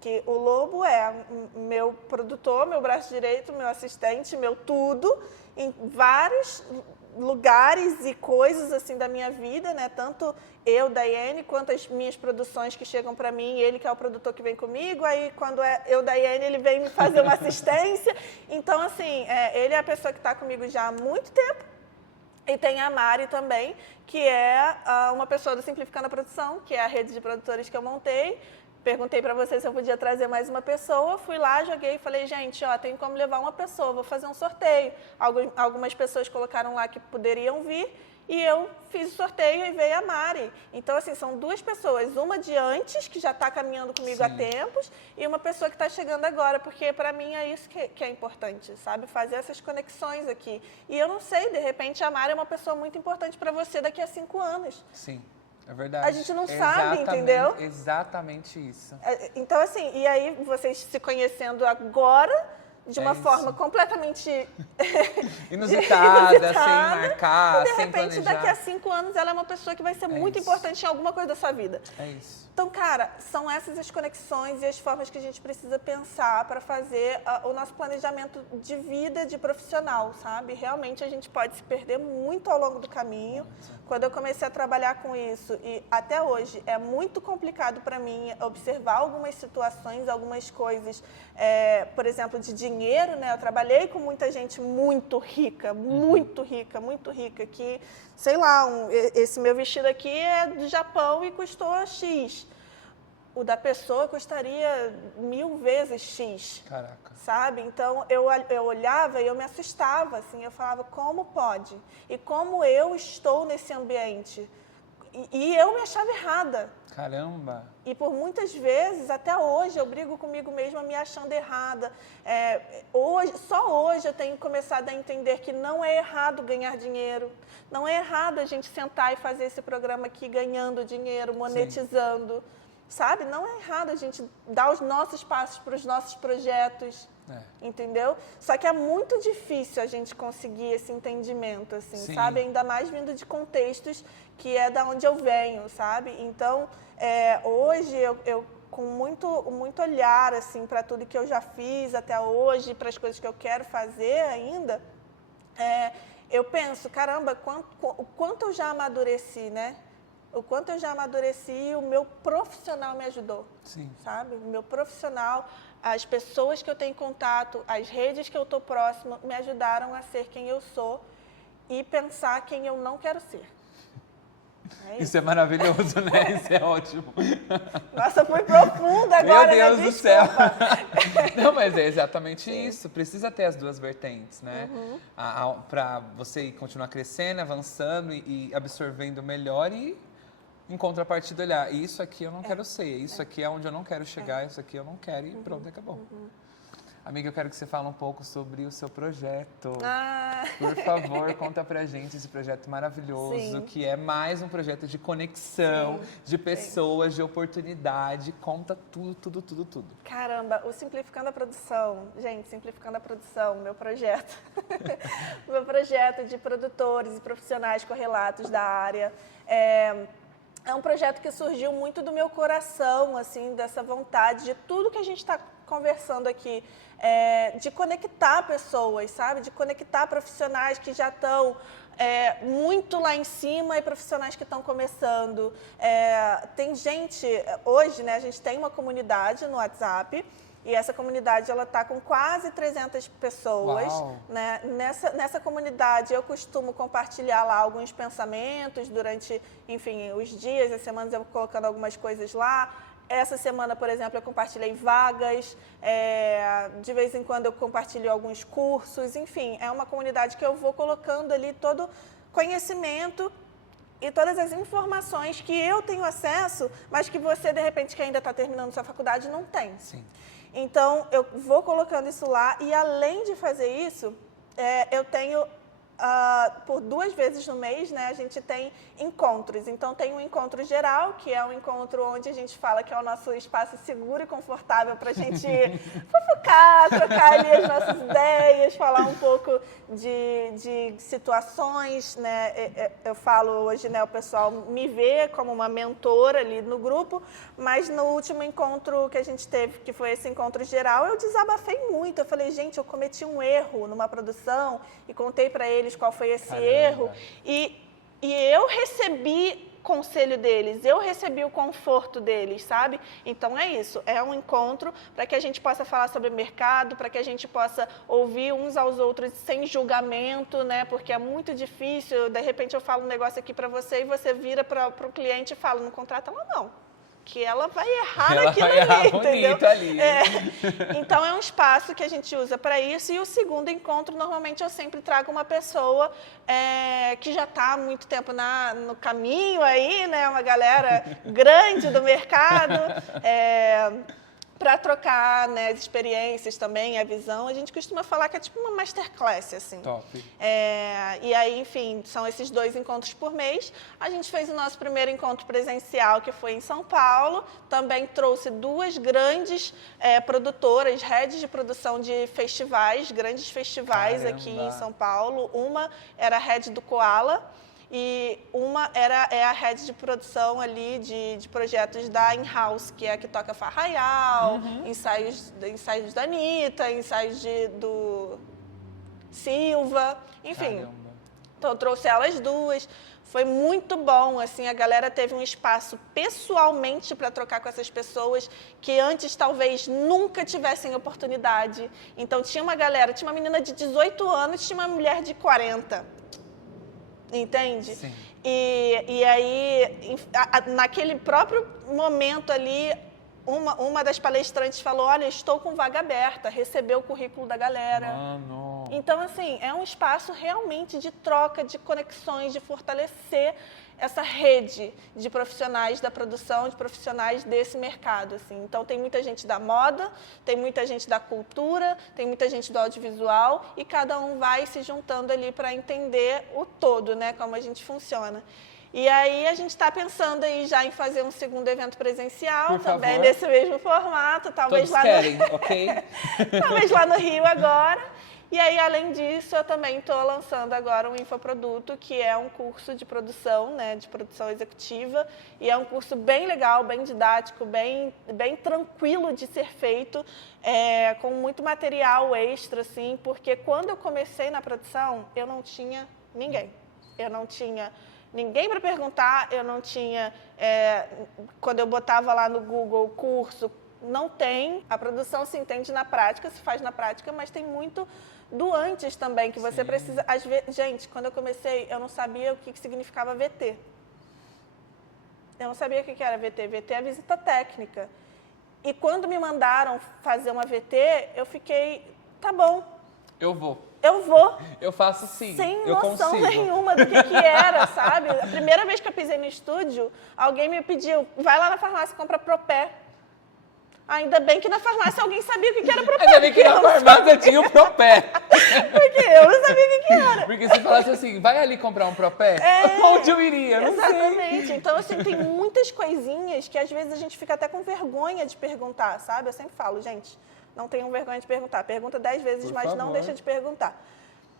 Que o Lobo é meu produtor, meu braço direito, meu assistente, meu tudo, em vários lugares e coisas assim da minha vida, né? Tanto eu, Daiane, quanto as minhas produções que chegam para mim, ele que é o produtor que vem comigo, aí quando é eu, Daiane, ele vem me fazer uma assistência. Então, assim, ele é a pessoa que está comigo já há muito tempo. E tem a Mari também, que é uma pessoa do Simplificando a Produção, que é a rede de produtores que eu montei. Perguntei para você se eu podia trazer mais uma pessoa, fui lá, joguei e falei, gente, ó, tem como levar uma pessoa, vou fazer um sorteio. Algumas pessoas colocaram lá que poderiam vir e eu fiz o sorteio e veio a Mari. Então, assim, são duas pessoas, uma de antes, que já está caminhando comigo há tempos, e uma pessoa que está chegando agora, porque para mim é isso que é importante, sabe? Fazer essas conexões aqui. E eu não sei, de repente a Mari é uma pessoa muito importante para você daqui a 5 anos. Sim. É verdade. A gente não sabe, entendeu? Exatamente isso. Então, assim, e aí vocês se conhecendo agora, de uma forma completamente inusitada, sem marcar, sem planejar. De repente, daqui a 5 anos, ela é uma pessoa que vai ser muito importante em alguma coisa da sua vida. É isso. Então, cara, são essas as conexões e as formas que a gente precisa pensar para fazer o nosso planejamento de vida de profissional, sabe? Realmente, a gente pode se perder muito ao longo do caminho. Quando eu comecei a trabalhar com isso, e até hoje, é muito complicado para mim observar algumas situações, algumas coisas, por exemplo, de dinheiro, né? Eu trabalhei com muita gente muito rica, que, sei lá, esse meu vestido aqui é do Japão e custou X. O da pessoa custaria 1000 vezes X. Caraca. Sabe? Então, eu olhava e eu me assustava, assim, eu falava, como pode? E como eu estou nesse ambiente? E eu me achava errada. Caramba! E por muitas vezes, até hoje, eu brigo comigo mesma me achando errada. Só hoje eu tenho começado a entender que não é errado ganhar dinheiro. Não é errado a gente sentar e fazer esse programa aqui ganhando dinheiro, monetizando. Sim. Sabe? Não é errado a gente dar os nossos passos para os nossos projetos. Entendeu? Só que é muito difícil a gente conseguir esse entendimento, assim, Sim. sabe? Ainda mais vindo de contextos que é da onde eu venho, sabe? Então, hoje eu com muito olhar, assim, para tudo que eu já fiz até hoje, para as coisas que eu quero fazer ainda, eu penso, caramba, o quanto eu já amadureci, né? O quanto eu já amadureci, o meu profissional me ajudou. Sim. Sabe? O meu profissional, as pessoas que eu tenho contato, as redes que eu estou próxima, me ajudaram a ser quem eu sou e pensar quem eu não quero ser. Isso é maravilhoso, né? Isso é ótimo. Nossa, foi profunda agora, meu Deus né? do céu. Não, mas é exatamente isso. Precisa ter as duas vertentes, né? Para você continuar crescendo, avançando e absorvendo melhor e, em contrapartida, olhar, isso aqui eu não quero ser, isso aqui é onde eu não quero chegar, isso aqui eu não quero e pronto, acabou. Amiga, eu quero que você fale um pouco sobre o seu projeto. Por favor, conta pra gente esse projeto maravilhoso, Sim. que é mais um projeto de conexão, de pessoas, de oportunidade. Conta tudo. Caramba, o Simplificando a Produção, gente, Simplificando a Produção, meu projeto. Meu projeto de produtores e profissionais correlatos da área. É um projeto que surgiu muito do meu coração, assim, dessa vontade de tudo que a gente está conversando aqui, de conectar pessoas, sabe? De conectar profissionais que já estão muito lá em cima e profissionais que estão começando. Tem gente, hoje, né, a gente tem uma comunidade no WhatsApp, e essa comunidade ela está com quase 300 pessoas. Né? Nessa comunidade eu costumo compartilhar lá alguns pensamentos durante, enfim, os dias, as semanas eu vou colocando algumas coisas lá. Essa semana, por exemplo, eu compartilhei vagas, de vez em quando eu compartilho alguns cursos, enfim, é uma comunidade que eu vou colocando ali todo conhecimento e todas as informações que eu tenho acesso, mas que você, de repente, que ainda está terminando sua faculdade, não tem. Sim. Então, eu vou colocando isso lá e, além de fazer isso, eu tenho, por 2 vezes no mês, né, a gente tem encontros. Então, tem um encontro geral, que é um encontro onde a gente fala que é o nosso espaço seguro e confortável para a gente fofocar, trocar ali as nossas ideias, falar um pouco de situações, né? Eu falo hoje, né, o pessoal me vê como uma mentora ali no grupo, mas no último encontro que a gente teve, que foi esse encontro geral, eu desabafei muito. Eu falei, gente, eu cometi um erro numa produção e contei para eles qual foi esse erro. E eu recebi conselho deles, eu recebi o conforto deles, sabe? Então é isso, é um encontro para que a gente possa falar sobre mercado, para que a gente possa ouvir uns aos outros sem julgamento, né? Porque é muito difícil, de repente eu falo um negócio aqui para você e você vira para o cliente e fala, não contrata ela não. Que ela vai errar ela naquilo vai errar ali, entendeu? bonito ali. Então, é um espaço que a gente usa para isso. E o segundo encontro, normalmente, eu sempre trago uma pessoa que já está há muito tempo no caminho aí, né? Uma galera grande do mercado. Para trocar, né, as experiências também, a visão. A gente costuma falar que é tipo uma masterclass, assim. Top. E aí, enfim, são esses 2 encontros por mês. A gente fez o nosso primeiro encontro presencial, que foi em São Paulo. Também trouxe 2 grandes produtoras, heads de produção de festivais, grandes festivais. Caramba. Aqui em São Paulo. Uma era a head do Koala. E uma é a head de produção ali de projetos da In-House, que é a que toca Farraial, ensaios da Anitta, ensaios do Silva, enfim. Caramba. Então, eu trouxe elas 2. Foi muito bom, assim, a galera teve um espaço pessoalmente para trocar com essas pessoas que antes talvez nunca tivessem oportunidade. Então, tinha uma menina de 18 anos, tinha uma mulher de 40. Entende? Sim. E aí, naquele próprio momento ali, uma das palestrantes falou, olha, estou com vaga aberta, recebeu o currículo da galera. Mano. Então, assim, é um espaço realmente de troca, de conexões, de fortalecer essa rede de profissionais da produção, de profissionais desse mercado, assim. Então, tem muita gente da moda, tem muita gente da cultura, tem muita gente do audiovisual e cada um vai se juntando ali para entender o todo, né, como a gente funciona. E aí, a gente está pensando aí já em fazer um segundo evento presencial, Por também favor. nesse mesmo formato, talvez Todos lá querem, ok? talvez lá no Rio agora. E aí, além disso, eu também estou lançando agora um infoproduto, que é um curso de produção, né, de produção executiva. E é um curso bem legal, bem didático, bem tranquilo de ser feito, com muito material extra, assim, porque quando eu comecei na produção, eu não tinha ninguém. Eu não tinha ninguém para perguntar, eu não tinha... quando eu botava lá no Google curso, não tem. A produção se entende na prática, se faz na prática, mas tem muito do antes também, que você precisa... Às vezes, gente, quando eu comecei, eu não sabia o que significava VT. Eu não sabia o que era VT. VT é a visita técnica. E quando me mandaram fazer uma VT, eu fiquei, tá bom. Eu vou. Eu vou. Eu faço sim. Sem eu noção consigo. nenhuma do que era, sabe? A primeira vez que eu pisei no estúdio, alguém me pediu, vai lá na farmácia e compra Propé. Ainda bem que na farmácia alguém sabia o que era Propé. Ainda bem que na farmácia tinha o Propé. Porque eu não sabia o que era. Porque se falasse assim, vai ali comprar um Propé, onde eu iria? Não sei. Exatamente. Então, assim, tem muitas coisinhas que às vezes a gente fica até com vergonha de perguntar, sabe? Eu sempre falo, gente, não tenham vergonha de perguntar. Pergunta 10 vezes, Por mas favor. não deixa de perguntar.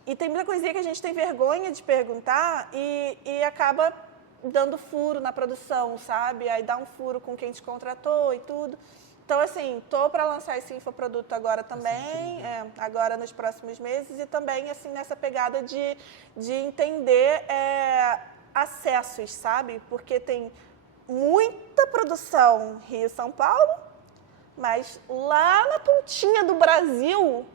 E tem muita coisinha que a gente tem vergonha de perguntar e acaba dando furo na produção, sabe? Aí dá um furo com quem te contratou e tudo. Então, assim, tô para lançar esse infoproduto agora também, agora nos próximos meses, e também, assim, nessa pegada de entender acessos, sabe? Porque tem muita produção Rio e São Paulo, mas lá na pontinha do Brasil,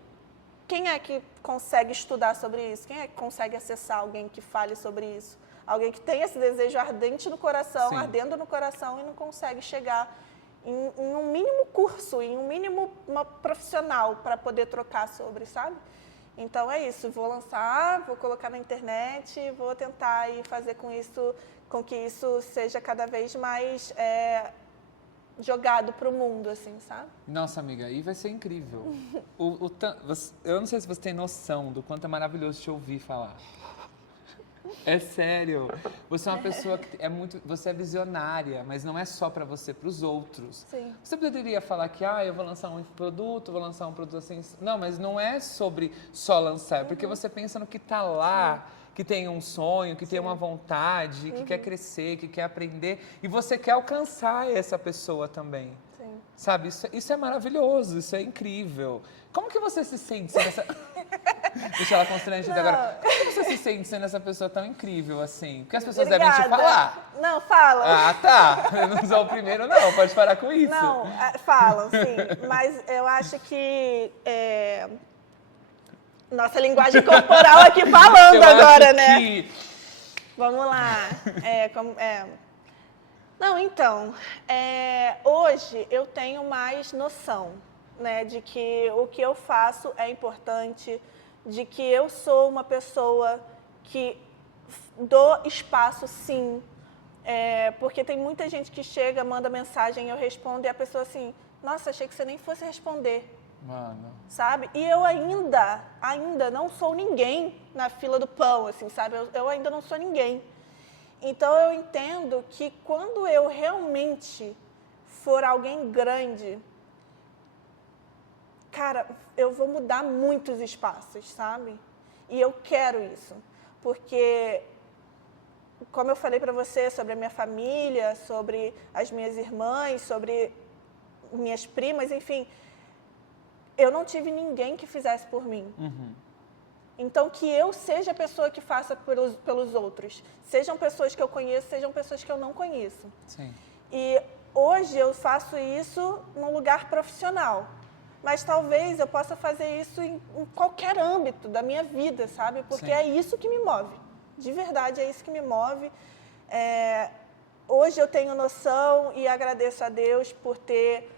quem é que consegue estudar sobre isso? Quem é que consegue acessar alguém que fale sobre isso? Alguém que tem esse desejo ardente no coração, Sim. ardendo no coração e não consegue chegar em um mínimo curso, em um mínimo profissional para poder trocar sobre, sabe? Então é isso, vou lançar, vou colocar na internet, vou tentar aí fazer com que isso seja cada vez mais jogado para o mundo, assim, sabe? Nossa, amiga, aí vai ser incrível. Eu não sei se você tem noção do quanto é maravilhoso te ouvir falar. É sério. Você é uma pessoa que você é visionária, mas não é só para você, para os outros. Sim. Você poderia falar que, eu vou lançar um produto, vou lançar um produto assim. Não, mas não é sobre só lançar, porque você pensa no que está lá, que tem um sonho, que tem uma vontade, que quer crescer, que quer aprender, e você quer alcançar essa pessoa também. Sim. Sabe, isso é maravilhoso, isso é incrível. Como que você se sente nessa... Deixa ela constrangida. Não. Agora, como você se sente sendo essa pessoa tão incrível assim? Porque as pessoas devem te Obrigada. falar. Não, falam. Ah, tá. Eu não sou o primeiro, não. Pode parar com isso. Não, falam, sim. Mas eu acho que... Nossa linguagem corporal aqui falando Eu agora, acho né? que... Vamos lá. Não, então, hoje eu tenho mais noção, né, de que o que eu faço é importante, de que eu sou uma pessoa que dou espaço, sim, porque tem muita gente que chega, manda mensagem, eu respondo e a pessoa assim, nossa, achei que você nem fosse responder. Mano. Sabe? E eu ainda não sou ninguém na fila do pão, assim, sabe? Eu ainda não sou ninguém. Então, eu entendo que quando eu realmente for alguém grande, cara, eu vou mudar muitos espaços, sabe? E eu quero isso. Porque, como eu falei pra você sobre a minha família, sobre as minhas irmãs, sobre minhas primas, enfim... Eu não tive ninguém que fizesse por mim. Uhum. Então, que eu seja a pessoa que faça pelos outros. Sejam pessoas que eu conheço, sejam pessoas que eu não conheço. Sim. E hoje eu faço isso num lugar profissional. Mas talvez eu possa fazer isso em qualquer âmbito da minha vida, sabe? Porque Sim. é isso que me move. De verdade, é isso que me move. Hoje eu tenho noção e agradeço a Deus por ter...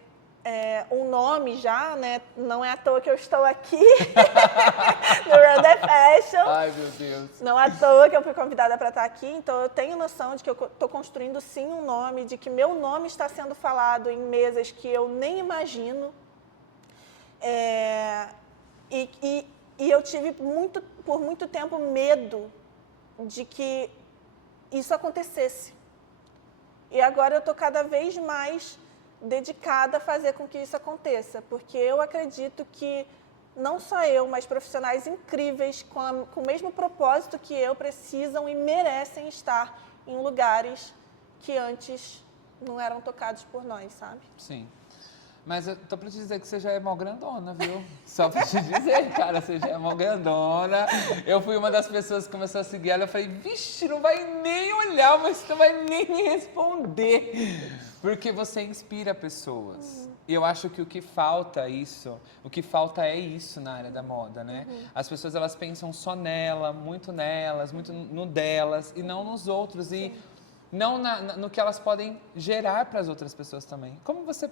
um nome já, né? Não é à toa que eu estou aqui no Run the Fashion. Ai, meu Deus. Não é à toa que eu fui convidada para estar aqui. Então, eu tenho noção de que eu estou construindo, sim, um nome, de que meu nome está sendo falado em mesas que eu nem imagino. E eu tive, por muito tempo, medo de que isso acontecesse. E agora eu estou cada vez mais... dedicada a fazer com que isso aconteça, porque eu acredito que não só eu, mas profissionais incríveis com o mesmo propósito que eu precisam e merecem estar em lugares que antes não eram tocados por nós, sabe? Sim. Mas eu tô pra te dizer que você já é mó grandona, viu? Só pra te dizer, cara, você já é mó grandona. Eu fui uma das pessoas que começou a seguir ela, eu falei, vixe, não vai nem olhar, mas não vai nem me responder. Porque você inspira pessoas. E eu acho que o que falta é isso na área da moda, né? As pessoas, elas pensam só nela, muito nelas, muito no delas, e não nos outros. E não no que elas podem gerar para as outras pessoas também. Como você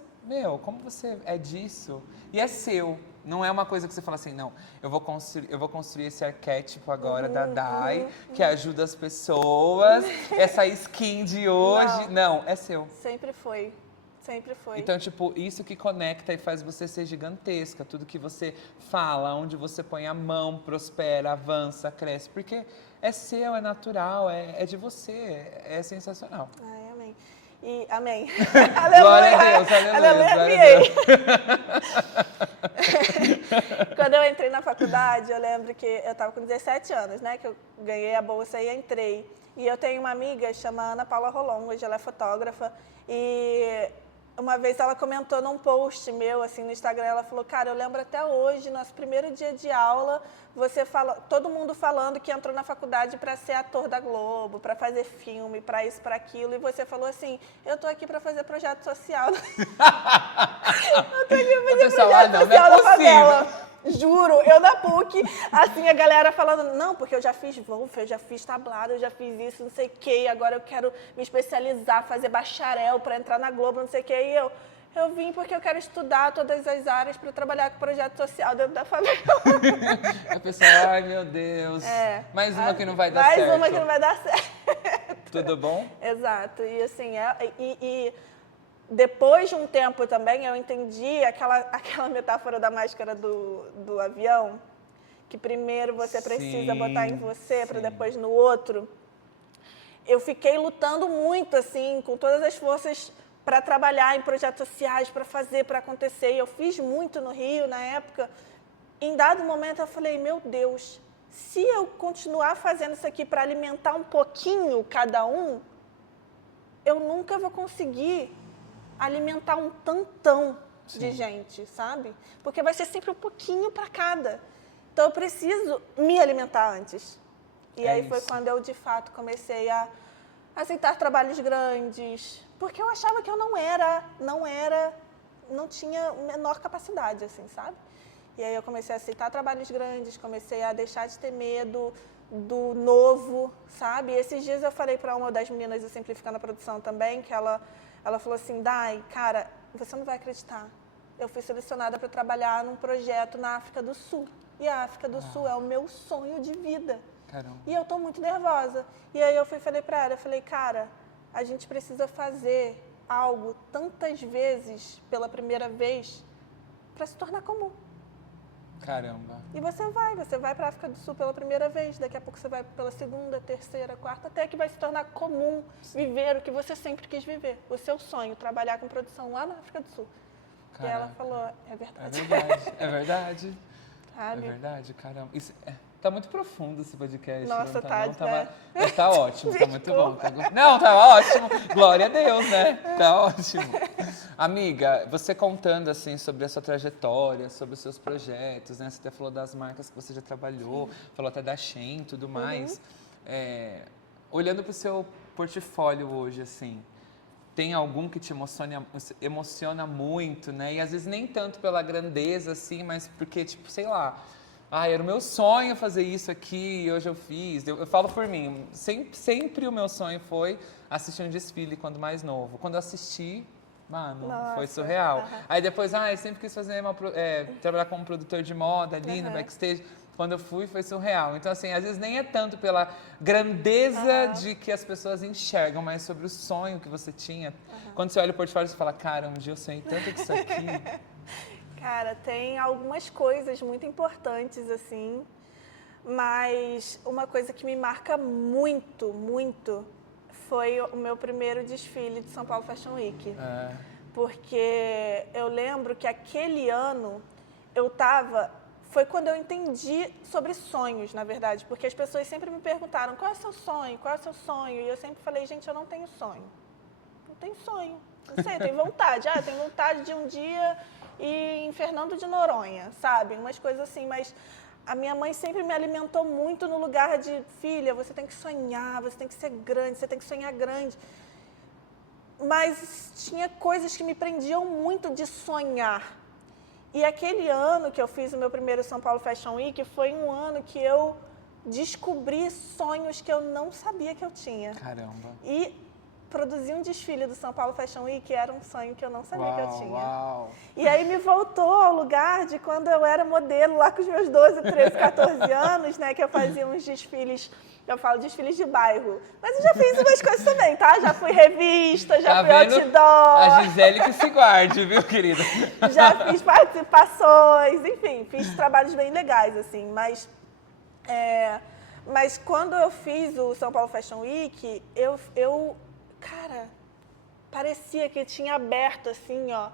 é disso e é seu. Não é uma coisa que você fala assim, não, eu vou construir esse arquétipo agora da Dai, que ajuda as pessoas, essa skin de hoje. Não, é seu. Sempre foi. Sempre foi. Então, tipo, isso que conecta e faz você ser gigantesca. Tudo que você fala, onde você põe a mão, prospera, avança, cresce. Porque é seu, é natural, é de você. É sensacional. Ai, amém. Amém. Glória a Deus, aleluia. Glória a Deus. Quando eu entrei na faculdade, eu lembro que eu estava com 17 anos, né? Que eu ganhei a bolsa e entrei. E eu tenho uma amiga chamada Ana Paula Rolon, hoje ela é fotógrafa. E uma vez ela comentou num post meu, assim, no Instagram, ela falou, cara, eu lembro até hoje, nosso primeiro dia de aula, todo mundo falando que entrou na faculdade para ser ator da Globo, para fazer filme, para isso, para aquilo, e você falou assim, eu tô aqui para fazer projeto social. Eu tô aqui para fazer projeto social da favela. Juro, eu na PUC, assim, a galera falando, não, porque eu já fiz Wolf, eu já fiz tablado, eu já fiz isso, não sei o quê, e agora eu quero me especializar, fazer bacharel para entrar na Globo, não sei o quê, e eu vim porque eu quero estudar todas as áreas para trabalhar com projeto social dentro da favela. A pessoa, ai meu Deus, mais uma que não vai dar certo. Mais uma que não vai dar certo. Tudo bom? Exato, e assim, depois de um tempo também, eu entendi aquela metáfora da máscara do avião, que primeiro você precisa botar em você para depois no outro. Eu fiquei lutando muito, assim, com todas as forças para trabalhar em projetos sociais, para fazer, para acontecer. E eu fiz muito no Rio, na época. Em dado momento, eu falei, meu Deus, se eu continuar fazendo isso aqui para alimentar um pouquinho cada um, eu nunca vou conseguir alimentar um tantão de gente, sabe? Porque vai ser sempre um pouquinho para cada. Então eu preciso me alimentar antes. E É aí foi isso. quando eu, de fato, comecei a aceitar trabalhos grandes, porque eu achava que eu não tinha menor capacidade, assim, sabe? E aí eu comecei a aceitar trabalhos grandes, comecei a deixar de ter medo do novo, sabe? E esses dias eu falei para uma das meninas do Simplificando a Produção também, que ela falou assim, Dai, cara, você não vai acreditar. Eu fui selecionada para trabalhar num projeto na África do Sul. E a África do Sul é o meu sonho de vida. Caramba. E eu tô muito nervosa. E aí eu falei pra ela, eu falei, cara, a gente precisa fazer algo tantas vezes pela primeira vez para se tornar comum. Caramba. E você vai pra África do Sul pela primeira vez, daqui a pouco você vai pela segunda, terceira, quarta, até que vai se tornar comum viver o que você sempre quis viver. O seu sonho, trabalhar com produção lá na África do Sul. E ela falou, é É verdade. verdade, é verdade. Sabe? É verdade, caramba. Isso, tá muito profundo esse podcast. Nossa, não tá, não tava, né? tá ótimo, tá muito bom. Não, tava ótimo. Glória a Deus, né? Tá ótimo. Amiga, você contando assim sobre a sua trajetória, sobre os seus projetos, né? Você até falou das marcas que você já trabalhou, falou até da Shein e tudo mais. Olhando para o seu portfólio hoje, assim, tem algum que te emociona muito, né? E às vezes nem tanto pela grandeza, assim, mas porque, tipo, sei lá, era o meu sonho fazer isso aqui e hoje eu fiz. Eu falo por mim, sempre o meu sonho foi assistir um desfile quando mais novo. Quando eu assisti, mano, Nossa, foi surreal. Aí depois, eu sempre quis fazer trabalhar como produtor de moda ali no backstage. Quando eu fui, foi surreal. Então, assim, às vezes nem é tanto pela grandeza de que as pessoas enxergam, mas sobre o sonho que você tinha. Quando você olha o portfólio, você fala, cara, um dia eu sonhei tanto com isso aqui. Cara, tem algumas coisas muito importantes, assim, mas uma coisa que me marca muito, muito, foi o meu primeiro desfile de São Paulo Fashion Week. Porque eu lembro que aquele ano foi quando eu entendi sobre sonhos, na verdade, porque as pessoas sempre me perguntaram, qual é o seu sonho, qual é o seu sonho? E eu sempre falei, gente, eu não tenho sonho. Não tenho sonho. Não sei, eu tenho vontade. Eu tenho vontade de um dia ir em Fernando de Noronha, sabe? Umas coisas assim, mas a minha mãe sempre me alimentou muito no lugar de, filha, você tem que sonhar, você tem que ser grande, você tem que sonhar grande. Mas tinha coisas que me prendiam muito de sonhar. E aquele ano que eu fiz o meu primeiro São Paulo Fashion Week foi um ano que eu descobri sonhos que eu não sabia que eu tinha. Caramba. E produzir um desfile do São Paulo Fashion Week era um sonho que eu não sabia que eu tinha. Uau. E aí me voltou ao lugar de quando eu era modelo, lá com os meus 12, 13, 14 anos, né? Que eu fazia uns desfiles, eu falo desfiles de bairro. Mas eu já fiz umas coisas também, tá? Já fui revista, já fui outdoor. A Gisele que se guarde, viu, querida? Já fiz participações, enfim, fiz trabalhos bem legais, assim. Mas quando eu fiz o São Paulo Fashion Week, cara, parecia que tinha aberto, assim, ó,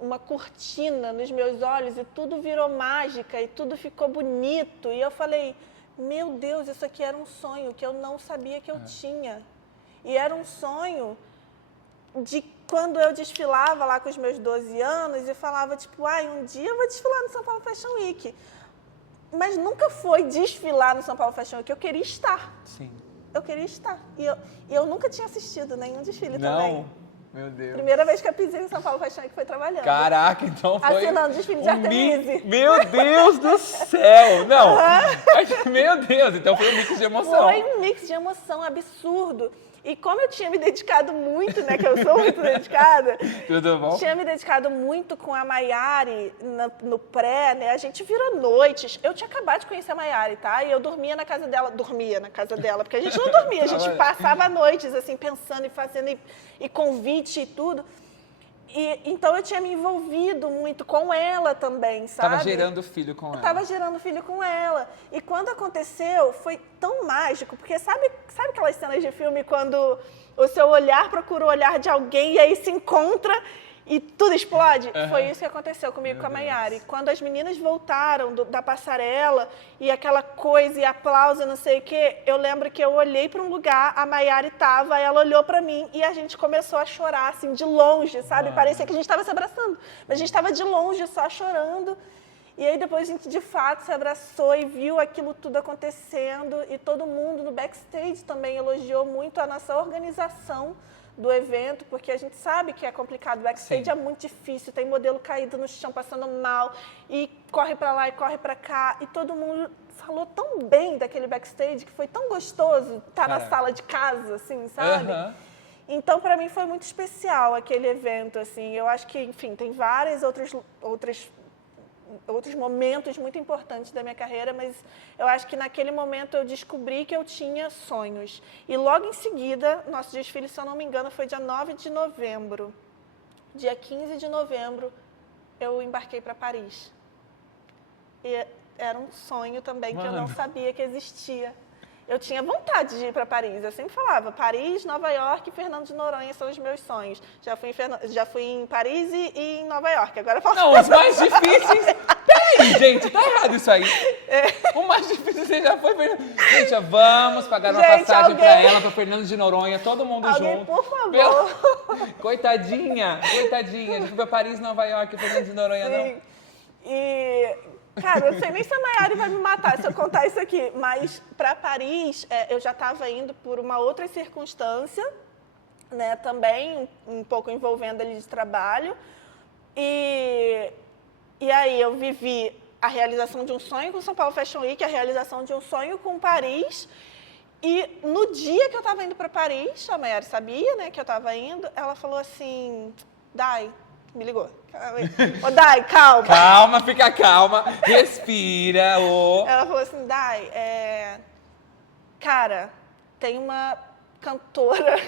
uma cortina nos meus olhos e tudo virou mágica e tudo ficou bonito. E eu falei, meu Deus, isso aqui era um sonho que eu não sabia que eu tinha. E era um sonho de quando eu desfilava lá com os meus 12 anos e falava, tipo, um dia eu vou desfilar no São Paulo Fashion Week. Mas nunca foi desfilar no São Paulo Fashion Week, eu queria estar. Sim. Eu queria estar. E eu nunca tinha assistido nenhum desfile também. Não, meu Deus. Primeira vez que eu pisei em São Paulo Fashion Week foi trabalhando. Caraca, então foi... Assinando desfile de Artemise. Meu Deus do céu! Não, meu Deus, então foi um mix de emoção. Foi um mix de emoção absurdo. E como eu tinha me dedicado muito, né, que eu sou muito dedicada, Tudo bom? tinha me dedicado muito com a Maiari no pré, né, a gente virou noites. Eu tinha acabado de conhecer a Maiari, tá? E eu dormia na casa dela, porque a gente não dormia, a gente passava noites, assim, pensando e fazendo e convite e tudo. Então eu tinha me envolvido muito com ela também, sabe? Tava gerando filho com ela. Eu tava gerando filho com ela. E quando aconteceu, foi tão mágico, porque sabe aquelas cenas de filme quando o seu olhar procura o olhar de alguém e aí se encontra e tudo explode? Foi isso que aconteceu comigo com a Maiari. Quando as meninas voltaram da passarela e aquela coisa e aplauso, não sei o quê, eu lembro que eu olhei para um lugar, a Maiari tava, ela olhou para mim e a gente começou a chorar, assim, de longe, sabe? Parecia que a gente estava se abraçando, mas a gente estava de longe só chorando. E aí depois a gente de fato se abraçou e viu aquilo tudo acontecendo e todo mundo no backstage também elogiou muito a nossa organização do evento, porque a gente sabe que é complicado, o backstage Sim. é muito difícil, tem modelo caído no chão, passando mal, e corre pra lá e corre pra cá, e todo mundo falou tão bem daquele backstage, que foi tão gostoso estar na sala de casa, assim, sabe? Então, para mim, foi muito especial aquele evento, assim, eu acho que, enfim, tem vários outros momentos muito importantes da minha carreira, mas eu acho que naquele momento eu descobri que eu tinha sonhos. E logo em seguida, nosso desfile, se eu não me engano, foi dia 9 de novembro. Dia 15 de novembro, eu embarquei para Paris. E era um sonho também que eu não sabia que existia. Eu tinha vontade de ir para Paris. Eu sempre falava, Paris, Nova York e Fernando de Noronha são os meus sonhos. Já fui em Paris e em Nova York. Agora eu posso... Não, os mais difíceis... Peraí, gente, tá errado isso aí. O mais difícil você já foi... Gente, vamos pagar uma passagem pra ela, pra Fernando de Noronha, todo mundo junto. Por favor. Coitadinha. A gente foi pra Paris, Nova York, Fernando de Noronha, não. Cara, eu não sei nem se a Maiara vai me matar se eu contar isso aqui, mas para Paris eu já estava indo por uma outra circunstância, né, também um pouco envolvendo ali de trabalho, e aí eu vivi a realização de um sonho com o São Paulo Fashion Week, a realização de um sonho com Paris, e no dia que eu estava indo para Paris, a Maiara sabia, né, que eu estava indo, ela falou assim, Dai, me ligou. Ô, Dai, calma. Calma, fica calma. Respira. Ela falou assim, Dai, cara, tem uma cantora...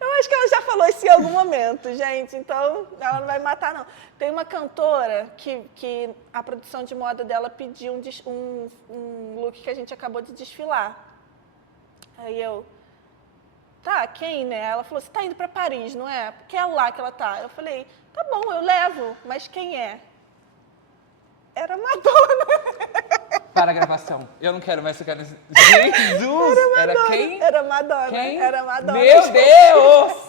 Eu acho que ela já falou isso em algum momento, gente, então ela não vai me matar, não. Tem uma cantora que a produção de moda dela pediu um look que a gente acabou de desfilar. Aí eu... Tá, quem, né? Ela falou, você tá indo pra Paris, não é? Porque é lá que ela tá. Eu falei, tá bom, eu levo, mas quem é? Era Madonna. Para a gravação. Eu não quero mais ficar nesse... Jesus! Era quem? Era Madonna. Quem? Era Madonna. Meu Deus!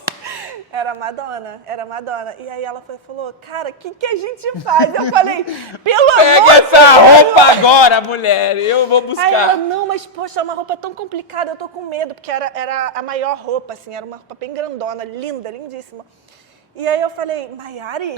Era Madonna. E aí ela falou, cara, o que a gente faz? Eu falei, pelo amor de Deus! Pega essa roupa agora, mulher! Eu vou buscar. Aí ela, não, mas poxa, é uma roupa tão complicada, eu tô com medo, porque era a maior roupa, assim, era uma roupa bem grandona, linda, lindíssima. E aí eu falei, Maiari,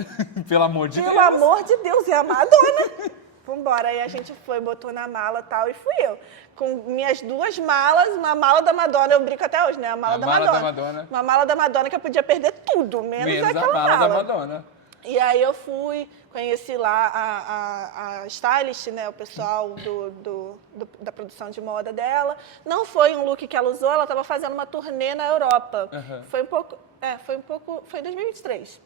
Pelo amor de Deus. pelo amor de Deus, é a Madonna. Vambora. Aí a gente foi, botou na mala e tal, e fui eu. Com minhas duas malas, uma mala da Madonna, eu brinco até hoje, né? A mala da Madonna. Uma mala da Madonna que eu podia perder tudo, menos aquela a mala da Madonna. E aí eu fui, conheci lá a stylist, né, o pessoal da produção de moda dela. Não foi um look que ela usou, ela estava fazendo uma turnê na Europa. Foi em 2023.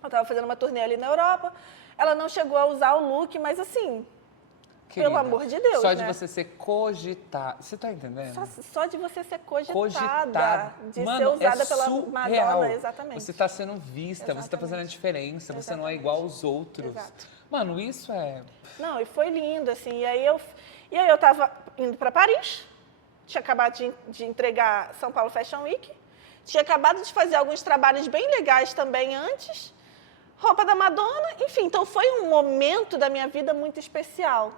Ela estava fazendo uma turnê ali na Europa. Ela não chegou a usar o look, mas assim, Querida, pelo amor de Deus, só né? de você ser cogitada. Você tá entendendo? Só de você ser cogitada. De Mano, ser usada pela surreal. Madonna, exatamente. Você tá sendo vista, você tá fazendo a diferença, você não é igual aos outros. Exato. Mano, isso é... Não, e foi lindo, assim. E aí eu tava indo para Paris, tinha acabado de entregar São Paulo Fashion Week, tinha acabado de fazer alguns trabalhos bem legais também antes, roupa da Madonna, enfim. Então foi um momento da minha vida muito especial.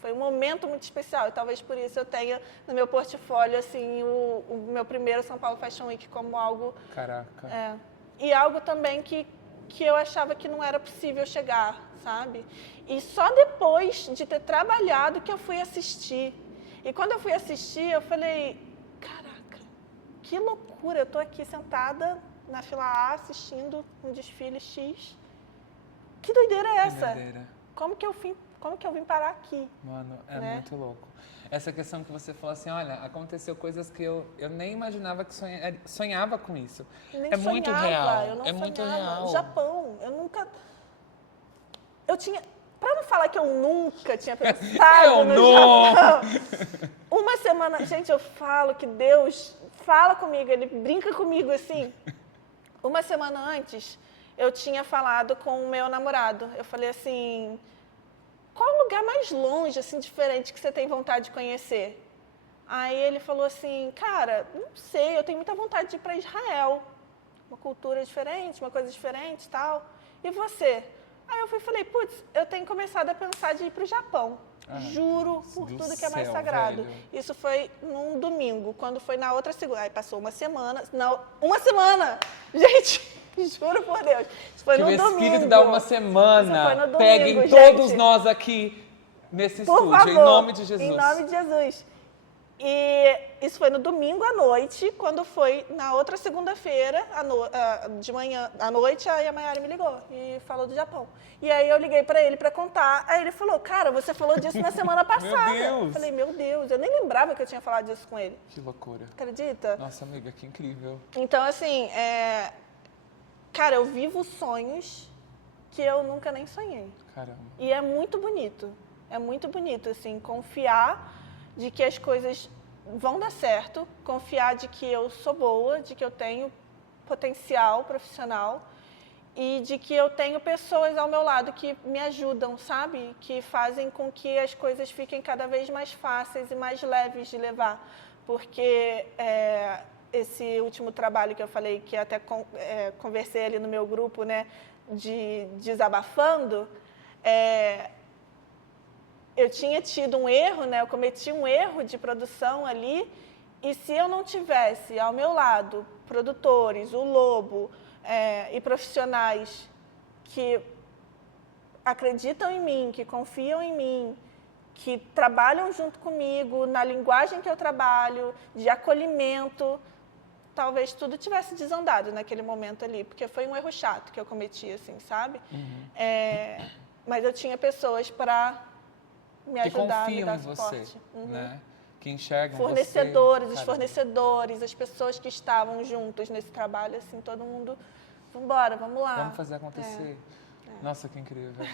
Foi um momento muito especial e talvez por isso eu tenha no meu portfólio, assim, o meu primeiro São Paulo Fashion Week como algo... Caraca. E algo também que eu achava que não era possível chegar, sabe? E só depois de ter trabalhado que eu fui assistir. E quando eu fui assistir, eu falei, caraca, que loucura, eu tô aqui sentada na fila A assistindo um desfile X. Que doideira é essa? Que doideira. Como que eu vim parar aqui? Mano, é né? muito louco. Essa questão que você falou assim, olha, aconteceu coisas que eu nem imaginava que sonhava com isso. Nem é muito sonhava, real. eu não é muito sonhava. real. Japão, eu tinha... Pra não falar que eu nunca tinha pensado no Japão. Uma semana... Gente, eu falo que Deus fala comigo, Ele brinca comigo assim. Uma semana antes, eu tinha falado com o meu namorado. Eu falei assim... Qual o lugar mais longe, assim, diferente que você tem vontade de conhecer? Aí ele falou assim, cara, não sei, eu tenho muita vontade de ir para Israel. Uma cultura diferente, uma coisa diferente e tal. E você? Aí eu fui e falei, putz, eu tenho começado a pensar de ir pro Japão. Juro por do tudo que é mais céu, sagrado. velho. Isso foi num domingo, quando foi na outra segunda. Aí passou uma semana. Não, uma semana! Gente, juro por Deus. Isso foi Que no o domingo. Espírito dá uma Isso foi semana. no domingo, Peguem gente. todos nós aqui nesse Por estúdio, favor, em nome de Jesus. Em nome de Jesus. E isso foi no domingo à noite, quando foi na outra segunda-feira, de manhã, à noite, aí a Mayara me ligou e falou do Japão. E aí eu liguei pra ele pra contar, aí ele falou, cara, você falou disso na semana passada. Deus. Eu falei, meu Deus, eu nem lembrava que eu tinha falado disso com ele. Que loucura. Acredita? Nossa, amiga, que incrível. Então, assim, cara, eu vivo sonhos que eu nunca nem sonhei. Caramba. E é muito bonito. É muito bonito, assim, confiar de que as coisas vão dar certo, confiar de que eu sou boa, de que eu tenho potencial profissional e de que eu tenho pessoas ao meu lado que me ajudam, sabe? Que fazem com que as coisas fiquem cada vez mais fáceis e mais leves de levar. Porque esse último trabalho que eu falei, que até conversei ali no meu grupo, né, de Desabafando, eu tinha tido um erro, né? Eu cometi um erro de produção ali, e se eu não tivesse ao meu lado produtores, o Lobo e profissionais que acreditam em mim, que confiam em mim, que trabalham junto comigo na linguagem que eu trabalho, de acolhimento, talvez tudo tivesse desandado naquele momento ali, porque foi um erro chato que eu cometi, assim, sabe? Mas eu tinha pessoas para me ajudar, me confiam dar em suporte. você, né? Que enxergam Fornecedores, você. os fornecedores, as pessoas que estavam juntos nesse trabalho, assim, todo mundo, vambora, vamos lá. Vamos fazer acontecer. Nossa, que incrível.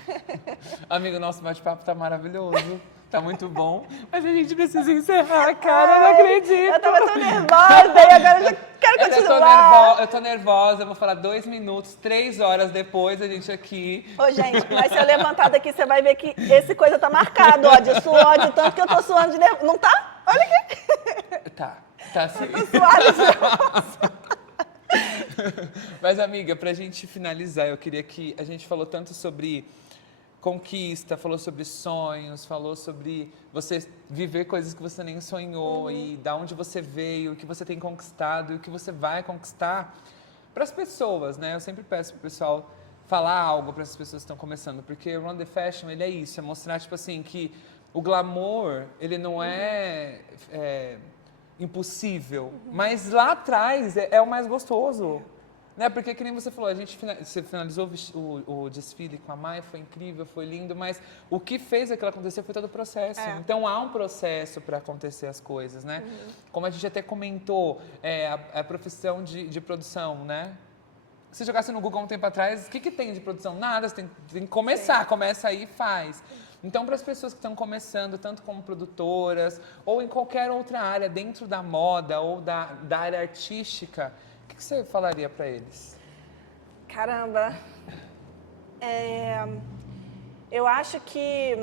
Amigo, nosso bate-papo tá maravilhoso. Tá muito bom. Mas a gente precisa encerrar, cara. Eu não acredito. Eu tava tão nervosa e agora eu já quero continuar. Eu tô nervosa. Eu vou falar 2 minutos, 3 horas depois a gente aqui. Ô, gente, mas se eu levantar daqui, você vai ver que esse coisa tá marcado, ó. Eu suo ódio tanto que eu tô suando de nervoso. Não tá? Olha aqui. Tá sim. Eu tô suada de nervoso. Mas, amiga, pra gente finalizar, eu queria que a gente falou tanto sobre conquista, falou sobre sonhos, falou sobre você viver coisas que você nem sonhou e da onde você veio, o que você tem conquistado e o que você vai conquistar para as pessoas, né? Eu sempre peço pro pessoal falar algo para essas pessoas que estão começando, porque o Run the Fashion, ele é isso, é mostrar, tipo assim, que o glamour, ele não é impossível, mas lá atrás é o mais gostoso. Né? Porque, que nem você falou, você finalizou o desfile com a Maia, foi incrível, foi lindo, mas o que fez aquilo acontecer foi todo o processo. Então, há um processo para acontecer as coisas, né? Como a gente até comentou, a profissão de produção, né? Se jogasse no Google um tempo atrás, o que tem de produção? Nada, você tem que começar, começa aí e faz. Então, para as pessoas que estão começando, tanto como produtoras, ou em qualquer outra área, dentro da moda ou da área artística, o que você falaria para eles? Caramba. Eu acho que...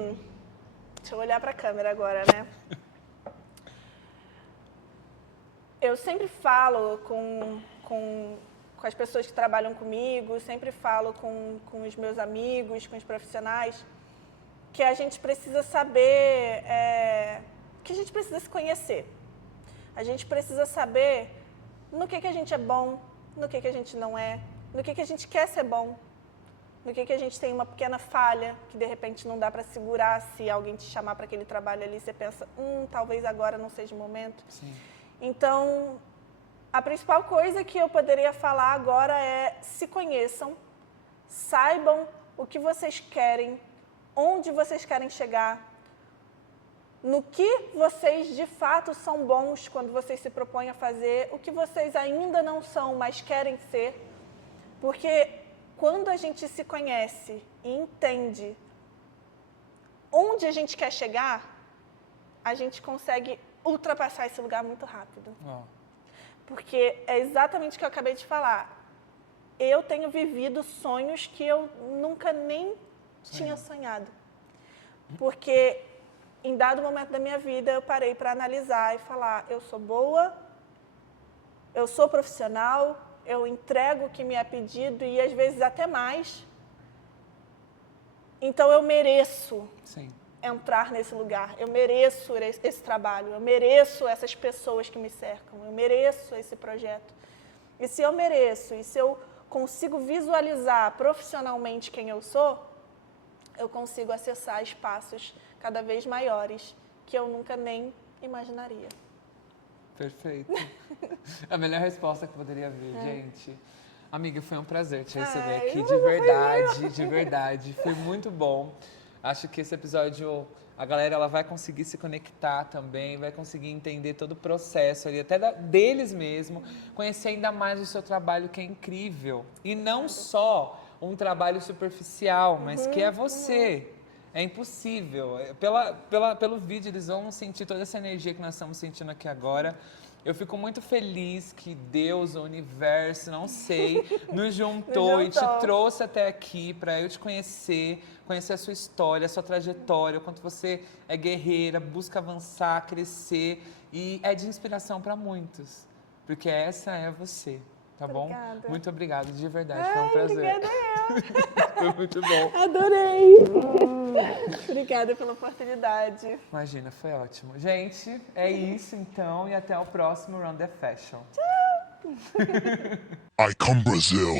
Deixa eu olhar para a câmera agora, né? Eu sempre falo com as pessoas que trabalham comigo, sempre falo com os meus amigos, com os profissionais, que a gente precisa saber, que a gente precisa se conhecer. A gente precisa saber no que a gente é bom, no que a gente não é, no que a gente quer ser bom, no que a gente tem uma pequena falha, que de repente não dá para segurar, se alguém te chamar para aquele trabalho ali, você pensa, talvez agora não seja o momento. Sim. Então, a principal coisa que eu poderia falar agora é se conheçam, saibam o que vocês querem, onde vocês querem chegar, no que vocês de fato são bons quando vocês se propõem a fazer, o que vocês ainda não são, mas querem ser. Porque quando a gente se conhece e entende onde a gente quer chegar, a gente consegue ultrapassar esse lugar muito rápido. Porque é exatamente o que eu acabei de falar. Eu tenho vivido sonhos que eu nunca nem tinha sonhado. Porque em dado momento da minha vida, eu parei para analisar e falar, eu sou boa, eu sou profissional, eu entrego o que me é pedido e às vezes até mais. Então eu mereço Sim. entrar nesse lugar, eu mereço esse trabalho, eu mereço essas pessoas que me cercam, eu mereço esse projeto. E se eu mereço, e se eu consigo visualizar profissionalmente quem eu sou, eu consigo acessar espaços cada vez maiores que eu nunca nem imaginaria. Perfeito. A melhor resposta que poderia vir, gente. Amiga, foi um prazer te receber aqui, de verdade. Foi muito bom. Acho que esse episódio, a galera ela vai conseguir se conectar também, vai conseguir entender todo o processo ali, até deles mesmo, conhecer ainda mais o seu trabalho, que é incrível. E não só um trabalho superficial, mas que é você. É impossível. Pelo vídeo, eles vão sentir toda essa energia que nós estamos sentindo aqui agora. Eu fico muito feliz que Deus, o universo, não sei, nos juntou e te trouxe até aqui para eu te conhecer a sua história, a sua trajetória, o quanto você é guerreira, busca avançar, crescer e é de inspiração para muitos, porque essa é você, tá bom? Obrigada. Muito obrigado, de verdade, foi um prazer. Obrigada eu. Foi muito bom. Adorei. Obrigada pela oportunidade. Imagina, foi ótimo. Gente, é isso então e até o próximo Run the Fashion. Tchau. I come Brazil.